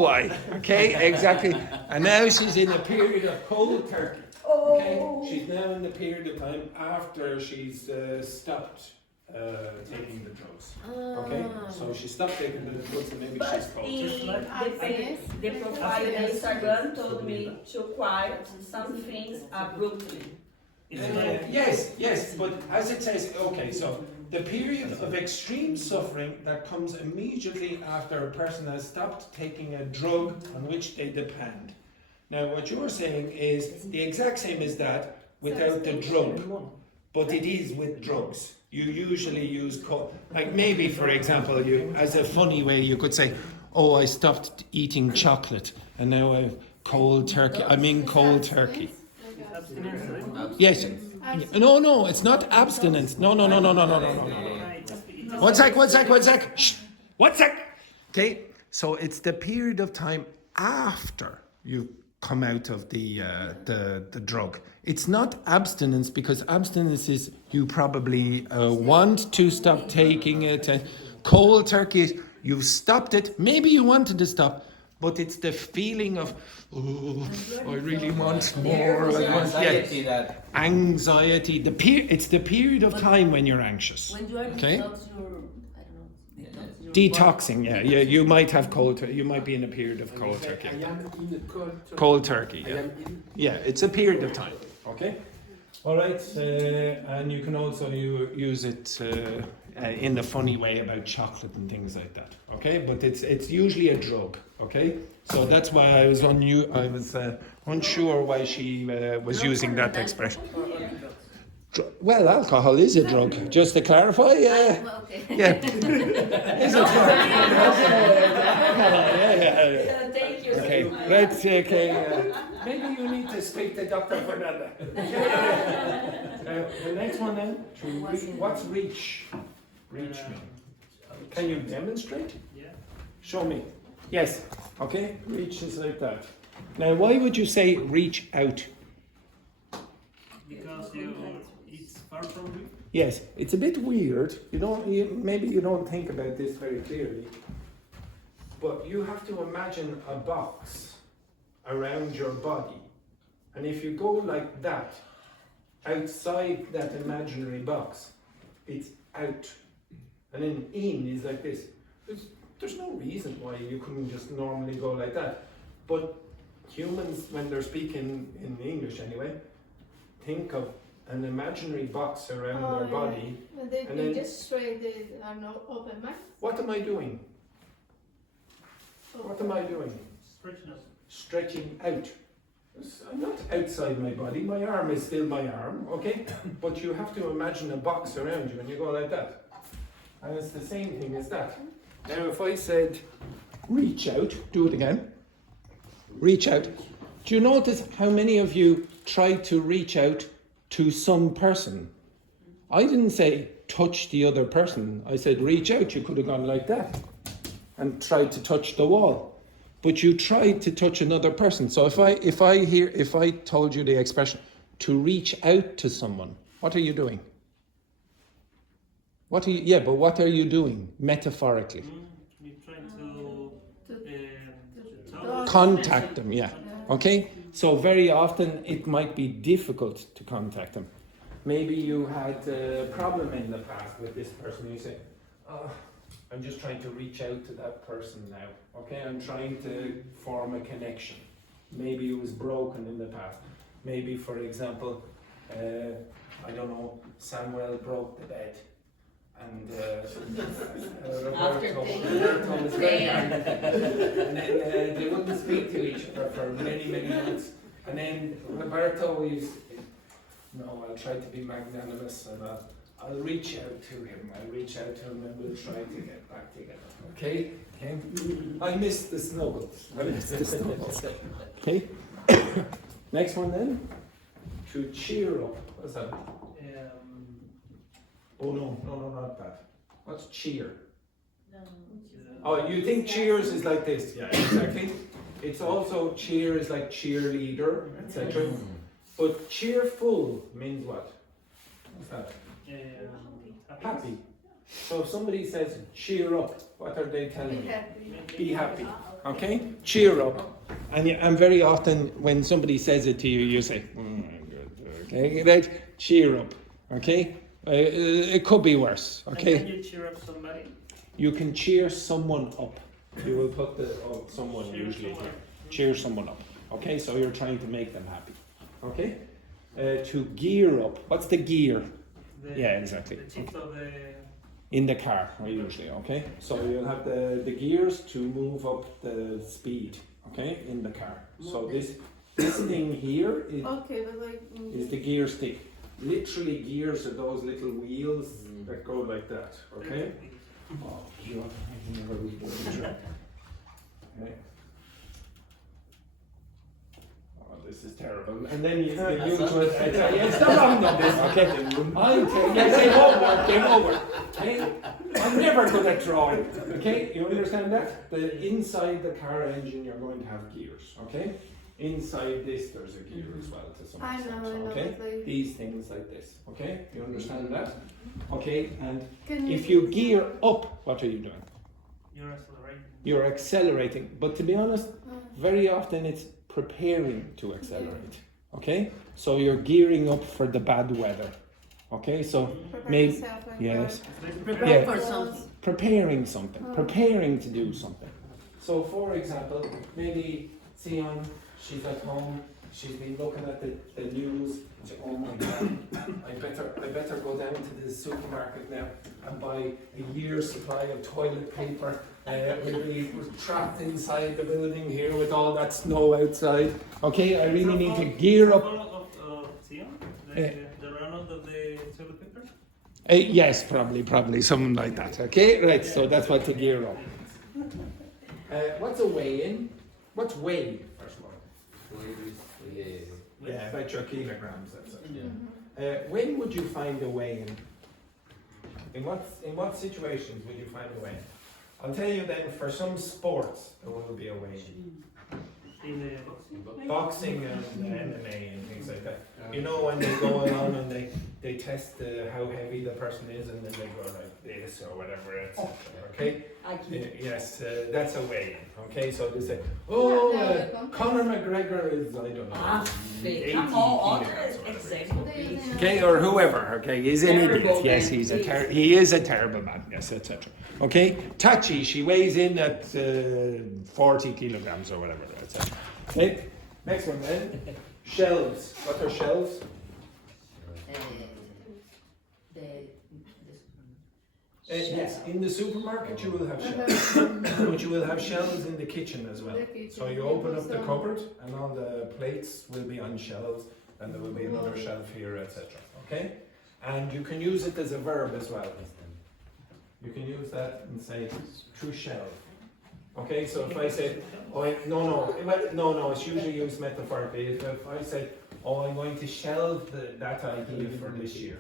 why. Okay, exactly. And now she's in a period of cold turkey. Okay, she's now in the period of time after she's stopped taking the drugs. Okay, so she stopped taking the drugs and maybe she's cold. The profile on Instagram told me to quiet some things abruptly. Yes, but as it says, okay, so the period of extreme suffering that comes immediately after a person has stopped taking a drug on which they depend. Now, what you're saying is the exact same as that without the drug, but it is with drugs. You usually use, like maybe, for example, you, as a funny way, you could say, oh, I stopped eating chocolate and now I've cold turkey. I'm in cold turkey. Yes. No, it's not abstinence. No. One sec. Shh. 1 sec. Okay, so it's the period of time after you come out of the drug. It's not abstinence, because abstinence is you probably want to stop taking it. Cold turkey, you've stopped it. Maybe you wanted to stop, but it's the feeling of, oh, I really want more. Anxiety. It's the period of time when you're anxious. When you are detoxing, yeah. You might have you might be in a period of cold turkey. Cold turkey, yeah. Yeah, it's a period of time. Okay. All right, and you can also use it in the funny way about chocolate and things like that. Okay, but it's usually a drug. Okay, so that's why I was unsure why she was using that expression. Well, alcohol is a drug. Just to clarify, yeah. Is a drug. Yeah. Thank you. Okay, right. Okay. Maybe you need to speak to Dr. Fernanda. The next one then. What's reach? Reach me. Can you demonstrate? Yeah. Show me. Yes. Okay. Reach is like that. Now, why would you say reach out? Because it's far from you. Yes, it's a bit weird. Maybe you don't think about this very clearly, but you have to imagine a box around your body, and if you go like that, outside that imaginary box, it's out, and then in is like this. There's no reason why you couldn't just normally go like that, but humans, when they're speaking in English anyway, think of an imaginary box around their body. But they just straight, they are not open mind. What am I doing? What am I doing? Stretching us. Stretching out. I'm not outside my body, my arm is still my arm, okay? But you have to imagine a box around you and you go like that. And it's the same thing as that. Now if I said, reach out, do it again. Reach out. Do you notice how many of you tried to reach out to some person? I didn't say touch the other person. I said reach out. You could have gone like that and tried to touch the wall. But you tried to touch another person. So if I told you the expression to reach out to someone, what are you doing? What are you doing metaphorically? You're trying to Contact them, yeah. Okay? So very often it might be difficult to contact them. Maybe you had a problem in the past with this person. You say, oh, I'm just trying to reach out to that person now. Okay? I'm trying to form a connection. Maybe it was broken in the past. Maybe, for example, I don't know, Samuel broke the bed. And Roberto was very angry. And then they wouldn't speak to each other for many, many months. And then Roberto is, no, I'll try to be magnanimous and I'll reach out to him. I'll reach out to him and we'll try to get back together. Okay? Okay? I miss the snuggles. Okay? Next one then. To cheer up. What's that? Oh no, not that. What's cheer? Oh, you think cheers is like this? Yeah, exactly. It's also cheer is like cheerleader, etc. But cheerful means what? What's that? Happy. So if somebody says cheer up, what are they telling you? Be happy. Okay? Cheer up. And very often when somebody says it to you, you say, good. Okay? Right? Cheer up. Okay? It could be worse, okay? And can you cheer up somebody? You can cheer someone up. You will put the someone Cheer usually. someone. Cheer someone up. Okay, so you're trying to make them happy. Okay? To gear up. What's the gear? Yeah, exactly. The tip of the... In the car, usually, okay? So you'll have the gears to move up the speed, okay? In the car. So this thing here is the gear stick. Literally gears are those little wheels that go like that, okay? Oh, you never read the okay. Oh, this is terrible. And then you usual, it's not wrong on this, okay? I'll tell you, yes, it won't work. Okay? I'm never good at drawing, okay? You understand that? Inside the car engine, you're going to have gears, okay? Inside this, there's a gear as well to some extent, okay? These things like this, okay? You understand that? Okay, and if you gear up, what are you doing? You're accelerating. You're accelerating, but to be honest, very often it's preparing to accelerate, okay? So you're gearing up for the bad weather, okay? So maybe, yes, preparing something, preparing to do something. So for example, maybe Sion, she's at home, she's been looking at the news, she, oh my god, I better go down to the supermarket now and buy a year's supply of toilet paper. We'll be trapped inside the building here with all that snow outside. Okay, I really need to gear up. Sion? The run out of the toilet paper? Yes, probably, something like that. Okay, right, so that's what to gear up. What's a weigh-in? What's weigh, first of all? Yeah, about your kilograms, that's it. When would you find a weigh-in? In what situations would you find a weigh-in? I'll tell you then, for some sports, there will be a weigh-in. In the Boxing and MMA and things like that. You know when they go along and they test how heavy the person is and then they go like this or whatever else. Okay? Yes, that's a weigh-in. Okay, so they say, Conor McGregor is, I don't know, 80 kilograms or whatever. Okay, or whoever. Okay, he's an idiot. Yes, he is a terrible man. Yes, etc. Okay, Tachi, she weighs in at 40 kilograms or whatever. Etc. Okay, next one then. Shelves. What are shelves? Yes, in the supermarket you will have shelves, but you will have shelves in the kitchen as well. So you open up the cupboard and all the plates will be on shelves and there will be another shelf here, etc. Okay? And you can use it as a verb as well. You can use that and say to shelve. Okay, so if I say, no, it's usually used metaphorically. If I say, oh, I'm going to shelve that idea for this year.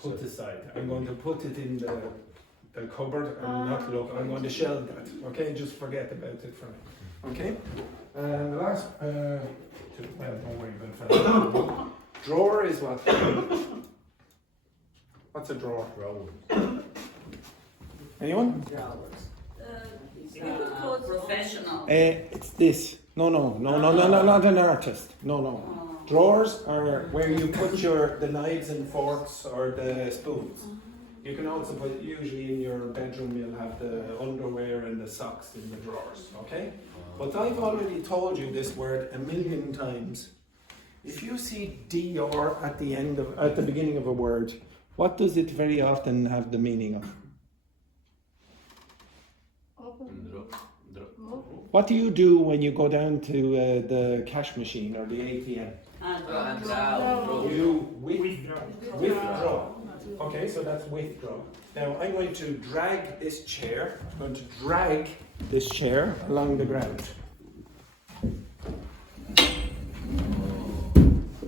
Put aside. I'm going to put it in the cupboard and not look. I'm going to shelve that. Okay, just forget about it for now. Okay? And the last, don't worry about that. Drawer is what? What's a drawer? Anyone? Professional. It's this. No, not an artist. No. Drawers are where you put the knives and forks or the spoons. You can also put, usually in your bedroom, you'll have the underwear and the socks in the drawers, okay? But I've already told you this word a million times. If you see DR at the beginning of a word, what does it very often have the meaning of? What do you do when you go down to the cash machine or the ATM? You withdraw. Okay, so that's withdraw. Now I'm going to drag this chair. I'm going to drag this chair along the ground.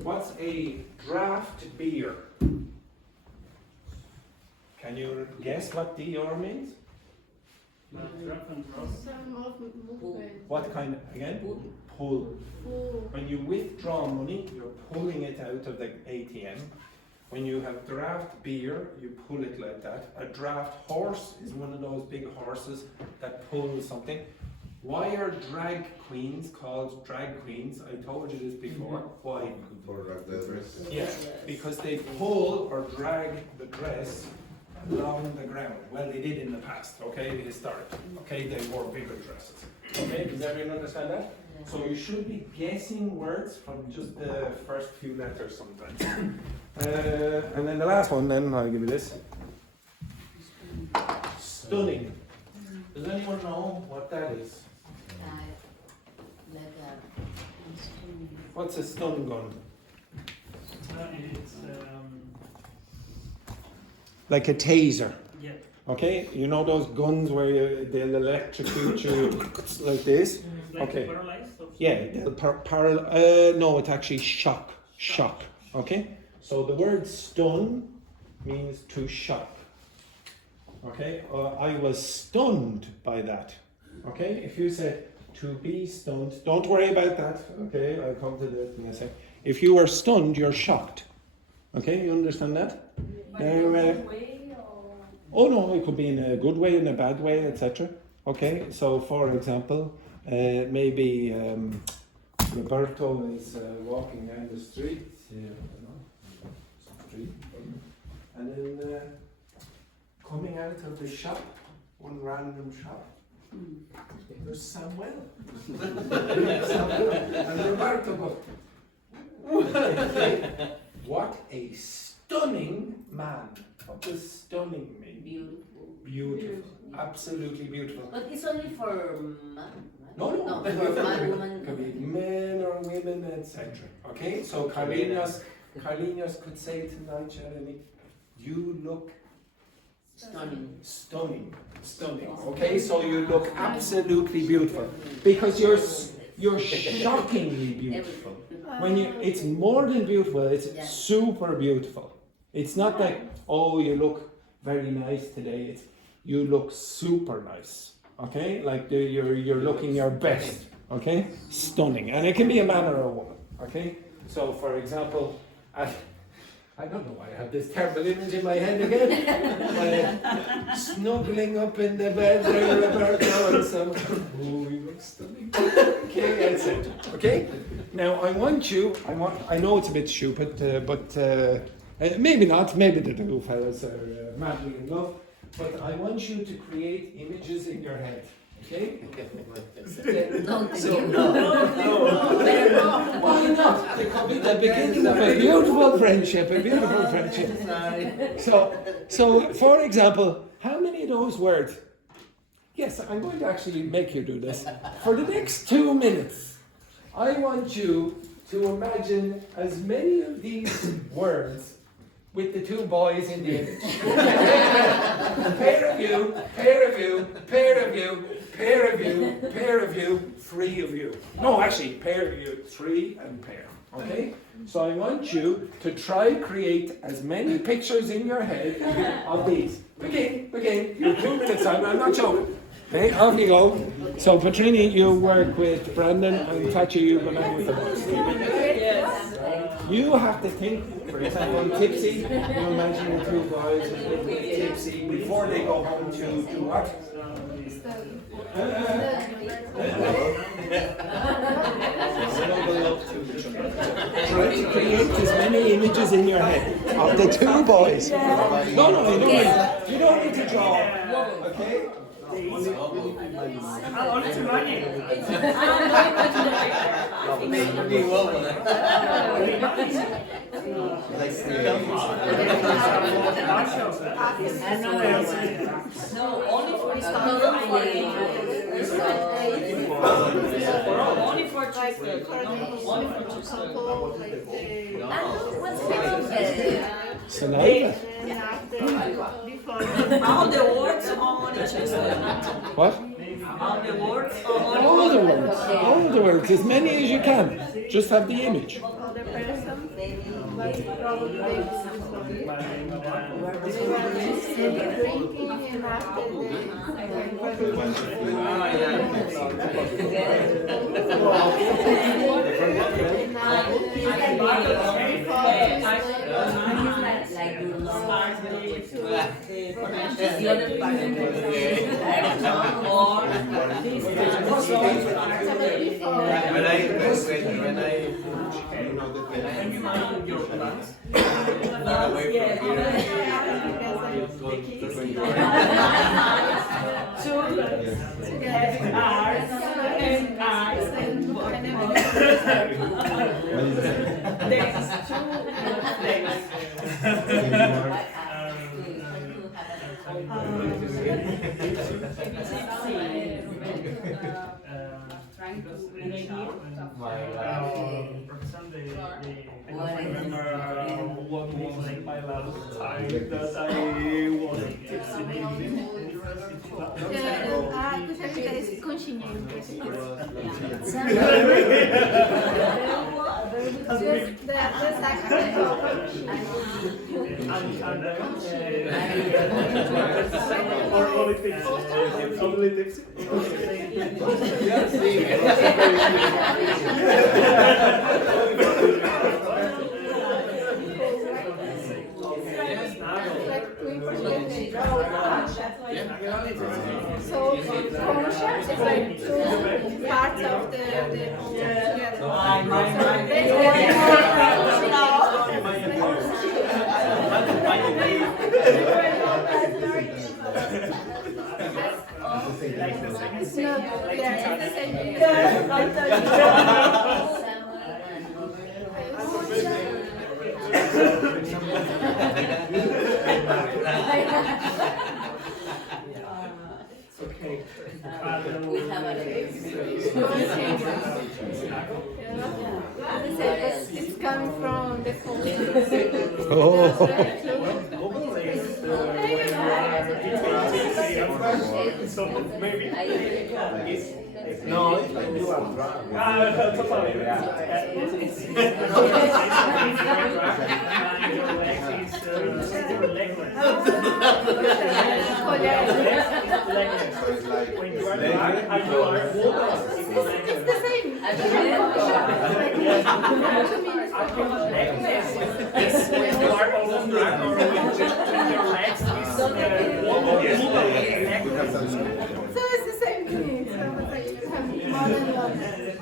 What's a draft beer? Can you guess what DR means? What kind of, again? Pull. When you withdraw money, you're pulling it out of the ATM. When you have draft beer, you pull it like that. A draft horse is one of those big horses that pull something. Why are drag queens called drag queens? I told you this before. Why? For the dress. Yeah, because they pull or drag the dress along the ground. Well, they did in the past, okay, historic. Okay, they wore bigger dresses. Okay, does everyone understand that? So you should be guessing words from just the first few letters sometimes. And then the last one, then I'll give you this. Stunning. Does anyone know what that is? What's a stun gun? It's Like a taser. yeah. Okay, you know those guns where they'll electrocute you like this? Like Okay. paralyzed or Yeah, no, it's actually shock. Okay, so the word stun means to shock. Okay, I was stunned by that. Okay, if you say to be stunned, don't worry about that. Okay, I'll come to that in a second. If you are stunned, you're shocked. Okay, you understand that? Oh no, it could be in a good way, in a bad way, etc. Okay, so for example, maybe Roberto is walking down the street, and then coming out of the shop, one random shop, there's Samuel. And Roberto goes, what a stunning man. What does stunning mean? Beautiful. Absolutely beautiful. But it's only for man. No, for man, woman. Could be men or women, etc. Okay, so Carlinhos could say tonight, Jeremy, you look stunning. Okay, so you look absolutely beautiful because you're shockingly beautiful. It's more than beautiful. It's super beautiful. It's not like, oh, you look very nice today. It's you look super nice. Okay, like you're looking your best. Okay, stunning, and it can be a man or a woman. Okay, so for example, I don't know why I have this terrible image in my head again. Snuggling up in the bed there, Roberto, and some. Oh, you look stunning. Okay, that's it. Okay. Now I know it's a bit stupid, but maybe not. Maybe the two fellas are madly in love. But I want you to create images in your head. Okay? Don't So, you why not? It could be the beginning of a beautiful friendship, So, for example, how many of those words? Yes, I'm going to actually make you do this. For the next 2 minutes, I want you to imagine as many of these words with the two boys in the image. Pair of you, pair of you, pair of you, pair of you, pair of you, 3 of you. No, actually, pair of you, 3 and pair. Okay? So I want you to try create as many pictures in your head of these. Begin. You're 2 minutes, I'm not joking. Okay, off you go. So Petrini, you work with Brandon, and Patsy, you go down with the boys. You have to think, for example, tipsy. You imagine the 2 boys tipsy before they go home to do what? Try to create as many images in your head of the 2 boys. No, you don't need to draw. Okay? Only to money. No, only for only for what's the name of Saliva. all the words on each other. What? All the words All the words, as many as you can. Just have the image. Other person, but probably they drinking and after Trying to I remember what was like my last time that I was So conscious is like 2 parts of the okay. We have a it's coming from the culture. So maybe No, it's like you are drunk. When you are drunk and you are It's the same. when you are almost drunk or when you just turn your legs, So it's the same thing. So it's like you have more than one.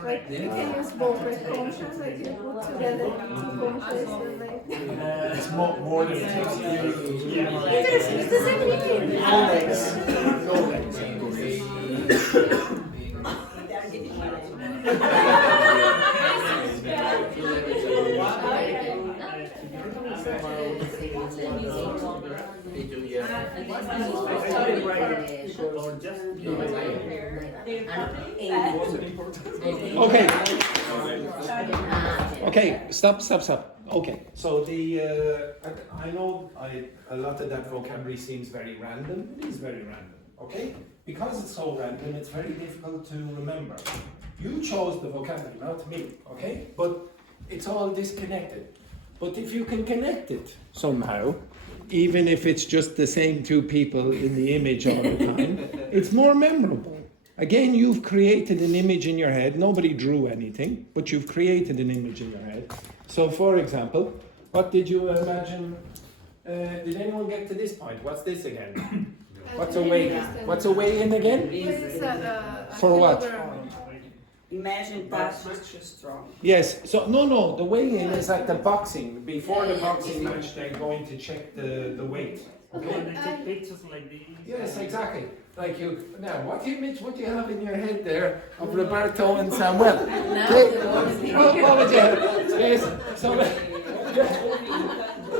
Like you can use both, like conscious, like you put together conscious and like. It's more than It's the same thing. Okay. Okay, stop. Okay, so I know a lot of that vocabulary seems very random. It is very random, okay? Because it's so random, it's very difficult to remember. You chose the vocabulary, not me, okay? But it's all disconnected. But if you can connect it somehow, even if it's just the same two people in the image all the time, it's more memorable. Again, you've created an image in your head. Nobody drew anything, but you've created an image in your head. So, for example, what did you imagine? Did anyone get to this point? What's this again? What's a way? What's a way in again? For what? Imagine that strong. Yes. So no. The weigh in is at the boxing. Before the boxing match, they're going to check the weight. Okay. They take pictures like these. Yes, exactly. Like you. Now, what image would you have in your head there of Roberto and Samuel? Okay. What would you have? Yes. So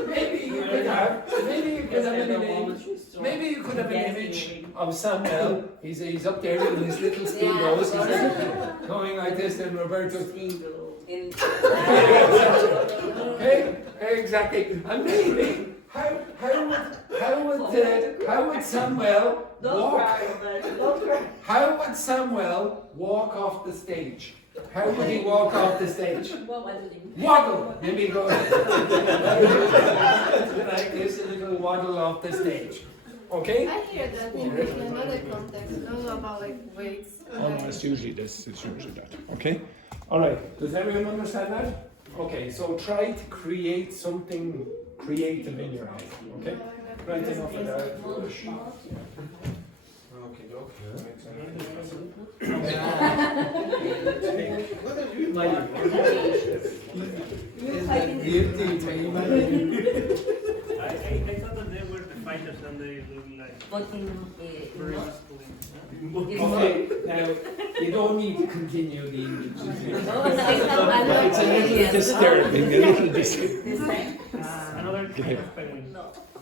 maybe you could have an image of Samuel. He's up there in his little speedos. He's going like this, and Roberto's. Okay. Exactly. And maybe. How would Samuel walk? How would Samuel walk off the stage? How would he walk off the stage? Waddle. Maybe go like this, a little waddle off the stage. Okay? I hear that in another context, also about like weights. It's usually this. It's usually that. Okay. All right. Does everyone understand that? Okay. So try to create something creative in your head, okay? Right enough of that. I thought that they were the fighters and they look like. But Okay, now you don't need to continue the images. It's a little disturbing, Another kind of pain.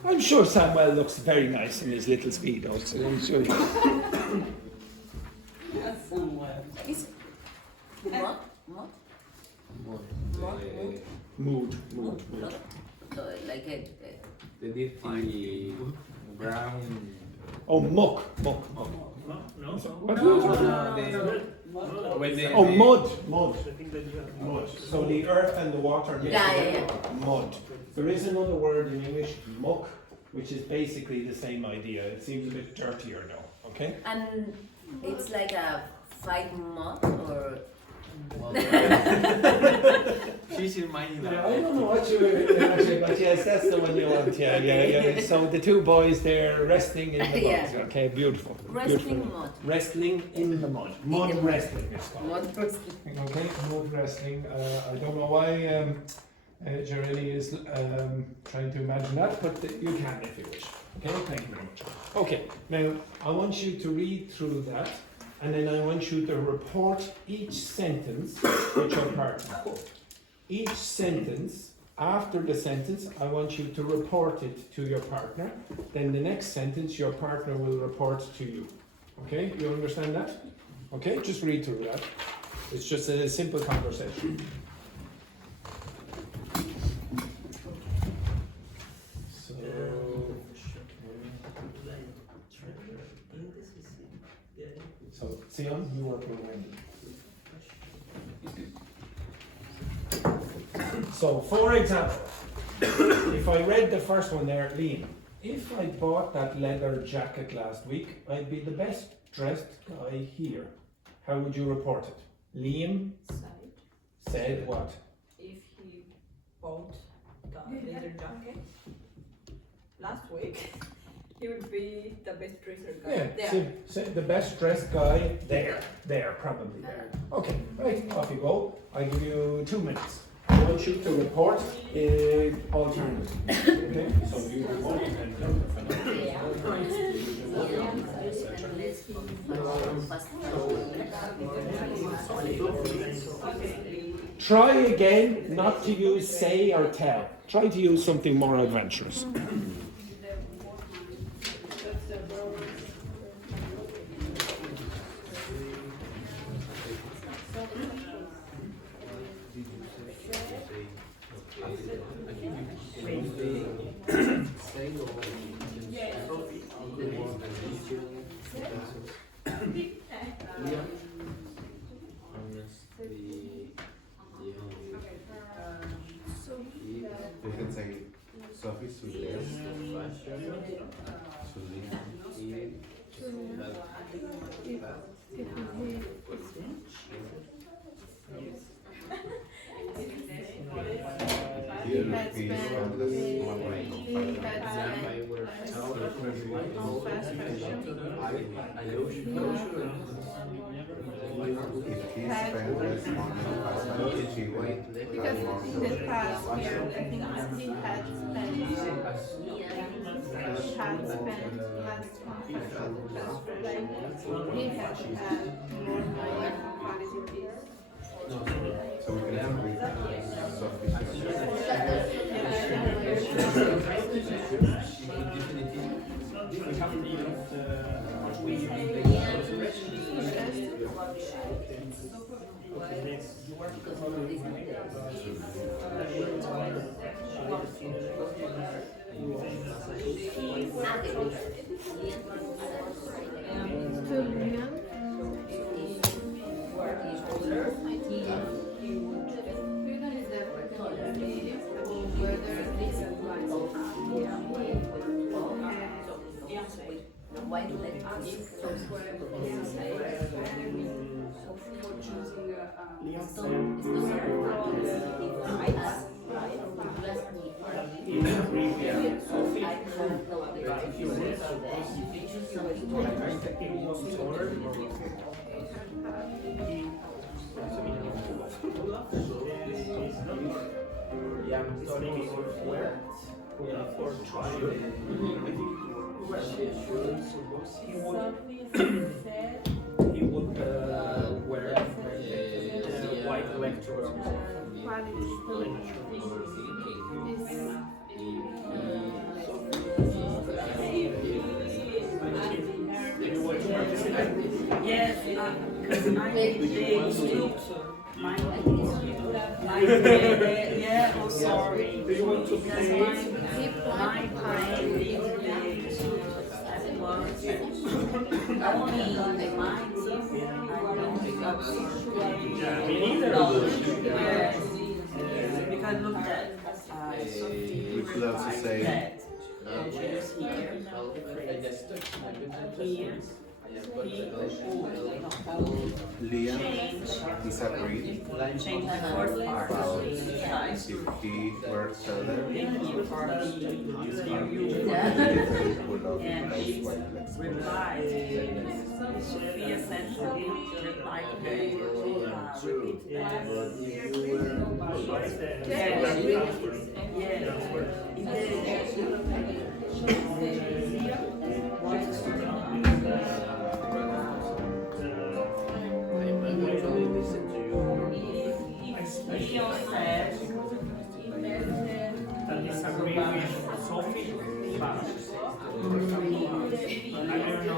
I'm sure Samuel looks very nice in his little speedos. So I'm sure. Mood. So like The dirty brown. Oh, muck. No. What? Oh, mud. I think that you have Mud. So the earth and the water mix together. Mud. There is another word in English, muck, which is basically the same idea. It seems a bit dirtier though. Okay. and it's like a fight mod or She's reminding I don't know what you were actually, but yes, that's the one you want. Yeah. So the two boys there wrestling in the mud. Yeah. Okay, beautiful. wrestling Beautiful. mod. Wrestling in the mud. Mud wrestling it's called. Mod wrestling. Okay, mud wrestling. I don't know why Jeremy is trying to imagine that, but you can if you wish. Okay, thank you very much. Okay, now I want you to read through that, and then I want you to report each sentence with your partner. Each sentence, after the sentence, I want you to report it to your partner. Then the next sentence, your partner will report to you. Okay, you understand that? Okay, just read through that. It's just a simple conversation. So, Sion, you work with Wendy. So, for example, if I read the first one there, Liam, if I bought that leather jacket last week, I'd be the best dressed guy here. How would you report it? Liam said what? If he bought the leather jacket last week, he would be the best dresser guy. Yeah, there. say the best dressed guy there, probably there. Okay, right, off you go. I give you 2 minutes. want you to report alternative. Okay? So you report Try again not to use say or tell. Try to use something more adventurous. You can say Sophie Sules. If he spent less money, she would Because in the past year, I think he had spent last month. He had more money for quality piece. So we can have with Sophie. He would wear white lecture. Yes, yeah, oh sorry. Do you want to play? Me neither. Because look at We could also say Liam disagreed about if he were seller, it would not be quite flexible. Sophia sent me to reply today. I disagree with Sophie, but I don't know.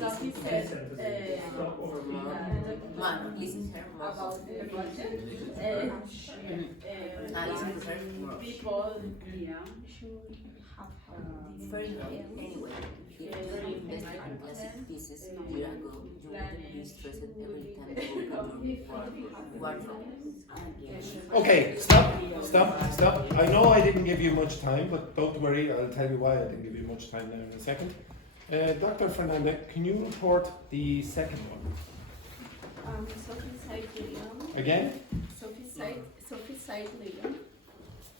Sophie said listen to her more. about the budget. Listen to her more. People Very anyway, if you invested in classic pieces a year ago, you be stressed every time you go to work. Okay, stop. I know I didn't give you much time, but don't worry, I'll tell you why I didn't give you much time now in a second. Dr. Fernanda, can you report the second one? Sophie Said Leon. Again? Sophie Said Leon.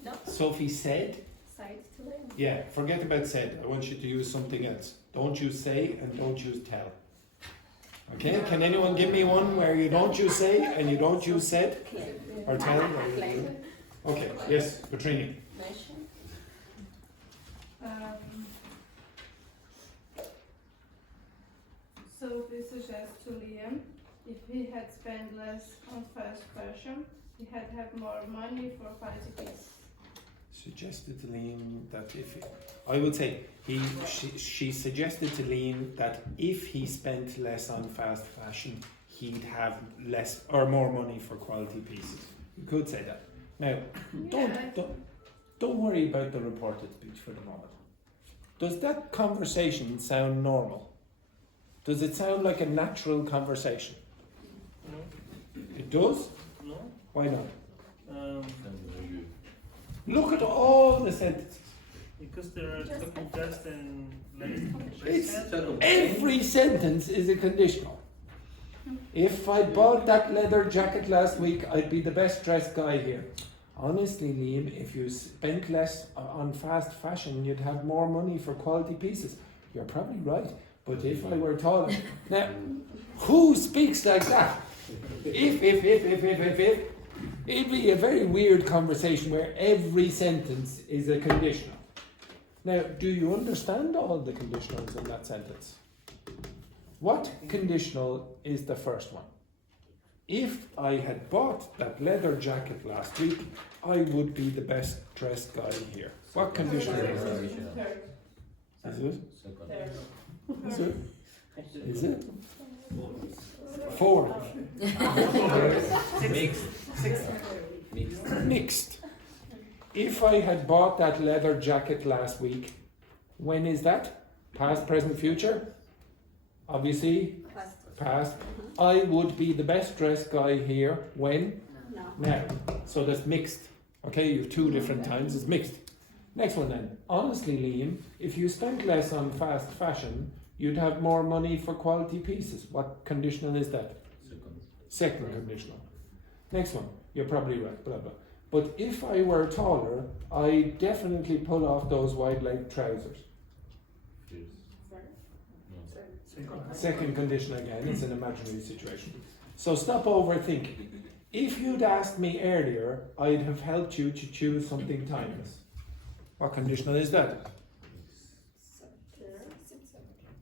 No? Sophie said? Said to Leon. Yeah, forget about said. I want you to use something else. Don't use say and don't use tell. Okay, can anyone give me one where you don't use say and you don't use said? Or tell? Okay, yes, Petrini. Sophie suggests to Liam if he had spent less on fast fashion, he had have more money for quality pieces. Suggested to Liam that I would say she suggested to Liam that if he spent less on fast fashion, he'd have less or more money for quality pieces. You could say that. Now, don't worry about the reported speech for the moment. Does that conversation sound normal? Does it sound like a natural conversation? No. It does? No. Why not? Look at all the sentences. Because there are talking just and Every sentence is a conditional. If I bought that leather jacket last week, I'd be the best dressed guy here. Honestly, Liam, if you spent less on fast fashion, you'd have more money for quality pieces. You're probably right, but if I were taller... Now, who speaks like that? If, it'd be a very weird conversation where every sentence is a conditional. Now, do you understand all the conditionals in that sentence? What conditional is the first one? If I had bought that leather jacket last week, I would be the best dressed guy here. What conditional is that? Is it? Is it? Is it? 4. Mixed. If I had bought that leather jacket last week, when is that? Past, present, future? Obviously, past. I would be the best dressed guy here when? Now. So that's mixed. Okay, you have 2 different times, it's mixed. Next one then. Honestly, Liam, if you spent less on fast fashion, you'd have more money for quality pieces. What conditional is that? Second conditional. Next one. You're probably right, blah, blah. But if I were taller, I'd definitely pull off those wide-leg trousers. Second condition again, it's an imaginary situation. So stop overthinking. If you'd asked me earlier, I'd have helped you to choose something timeless. What conditional is that?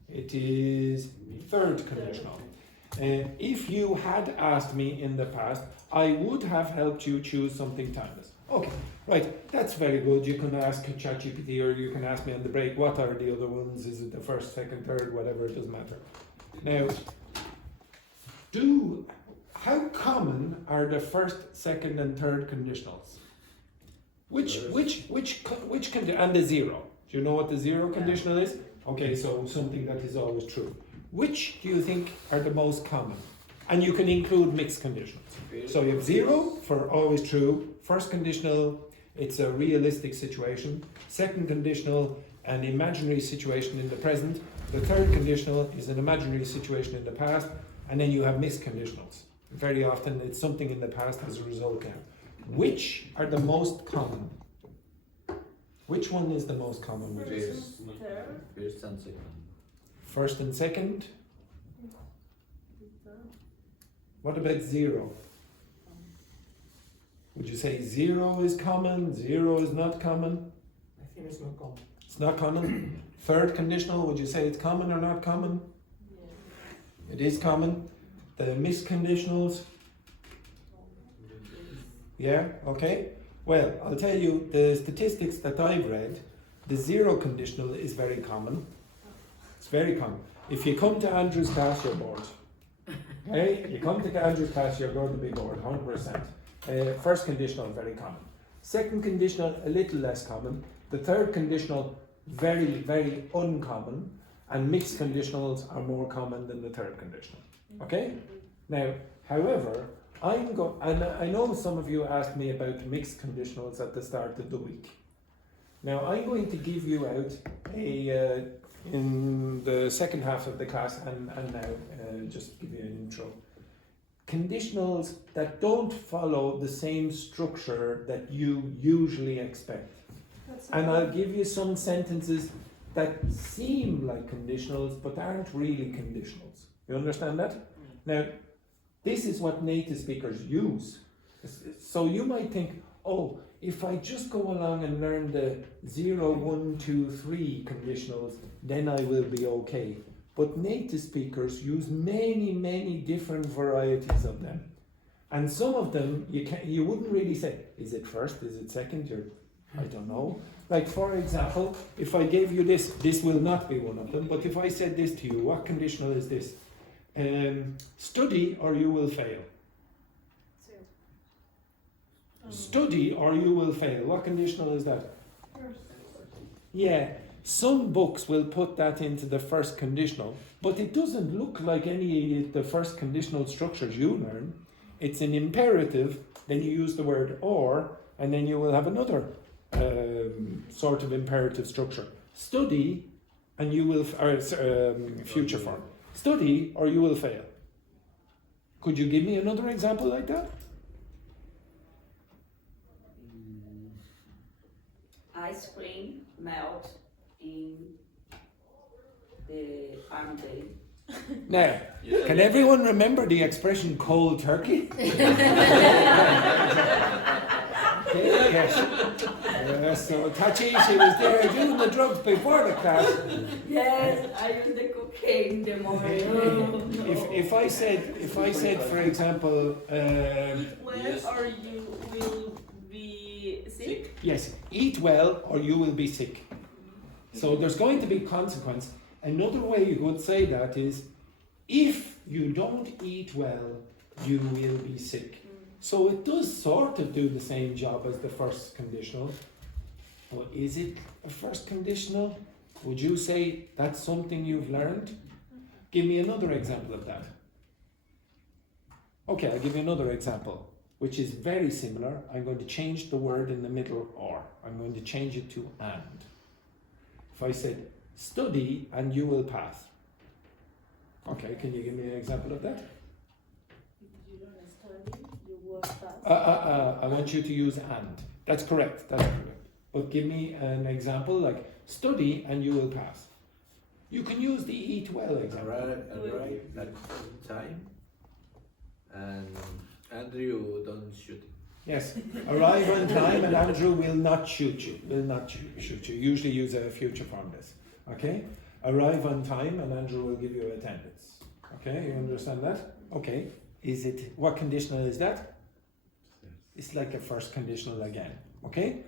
It is third conditional. If you had asked me in the past, I would have helped you choose something timeless. Okay, right, that's very good. You can ask ChatGPT or you can ask me on the break, what are the other ones? Is it the first, second, third, whatever, it doesn't matter. Now, how common are the first, second and third conditionals? And the zero. Do you know what the zero conditional is? Okay, so something that is always true. Which do you think are the most common? And you can include mixed conditionals. So you have 0 for always true. First conditional, it's a realistic situation. Second conditional, an imaginary situation in the present. The third conditional is an imaginary situation in the past. And then you have mixed conditionals. Very often it's something in the past as a result now. Which are the most common? Which one is the most common? First and second. First and second? What about 0? Would you say 0 is common, 0 is not common? I think it's not common. It's not common. Third conditional, would you say it's common or not common? Yeah. It is common. The mixed conditionals? Yeah, okay. Well, I'll tell you, the statistics that I've read, the 0 conditional is very common. It's very common. If you come to Andrew's class, you're bored. Okay? You come to Andrew's class, you're going to be bored, 100%. First conditional, very common. Second conditional, a little less common. The third conditional, very, very uncommon. And mixed conditionals are more common than the third conditional. Okay? Now, however, and I know some of you asked me about mixed conditionals at the start of the week. Now, I'm going to give you out in the second half of the class, and now, just give you an intro. Conditionals that don't follow the same structure that you usually expect. And I'll give you some sentences that seem like conditionals, but aren't really conditionals. You understand that? Now, this is what native speakers use. So you might think, oh, if I just go along and learn the 0, 1, 2, 3 conditionals, then I will be okay. But native speakers use many, many different varieties of them. And some of them, you wouldn't really say, is it first, is it second? I don't know. Like, for example, if I gave you this will not be one of them, but if I said this to you, what conditional is this? Study or you will fail. Study or you will fail. What conditional is that? Yeah, some books will put that into the first conditional, but it doesn't look like any of the first conditional structures you learn. It's an imperative, then you use the word or, and then you will have another sort of imperative structure. Study and you will, future form. Study or you will fail. Could you give me another example like that? Ice cream melt in the armpit. Now, can everyone remember the expression cold turkey? Yes. So Tachi, she was there doing the drugs before the class. Yes, I use the cocaine in the morning. If I said, for example, Well, or you will be sick? yes, eat well or you will be sick. So there's going to be consequence. Another way you could say that is, if you don't eat well, you will be sick. So it does sort of do the same job as the first conditional. But is it a first conditional? Would you say that's something you've learned? Give me another example of that. Okay, I'll give you another example, which is very similar. I'm going to change the word in the middle or. I'm going to change it to and. If I said, study and you will pass. Okay, can you give me an example of that? If you don't study, you will pass. I want you to use and. That's correct, that's correct. But give me an example like study and you will pass. You can use the eat well example. Arrive at time, and Andrew don't shoot. Yes, arrive on time and Andrew will not shoot you. Will not shoot you. Usually use a future form this. Okay? Arrive on time and Andrew will give you attendance. Okay, you understand that? Okay. What conditional is that? It's like a first conditional again. Okay?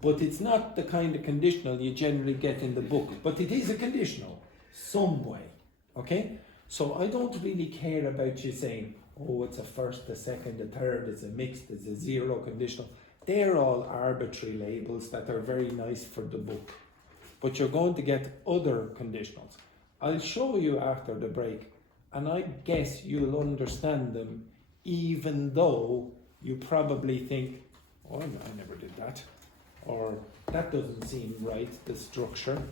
But it's not the kind of conditional you generally get in the book. But it is a conditional, some way. Okay? So I don't really care about you saying, oh, it's a first, a second, a third, it's a mixed, it's a zero conditional. They're all arbitrary labels that are very nice for the book. But you're going to get other conditionals. I'll show you after the break, and I guess you'll understand them, even though you probably think, oh, I never did that. Or that doesn't seem right, the structure.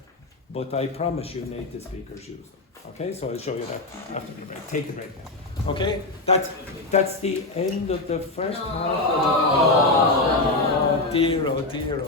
But I promise you native speakers use them. Okay, so I'll show you that after the break. Take the break now. Okay, that's the end of the first half. Oh dear, oh dear.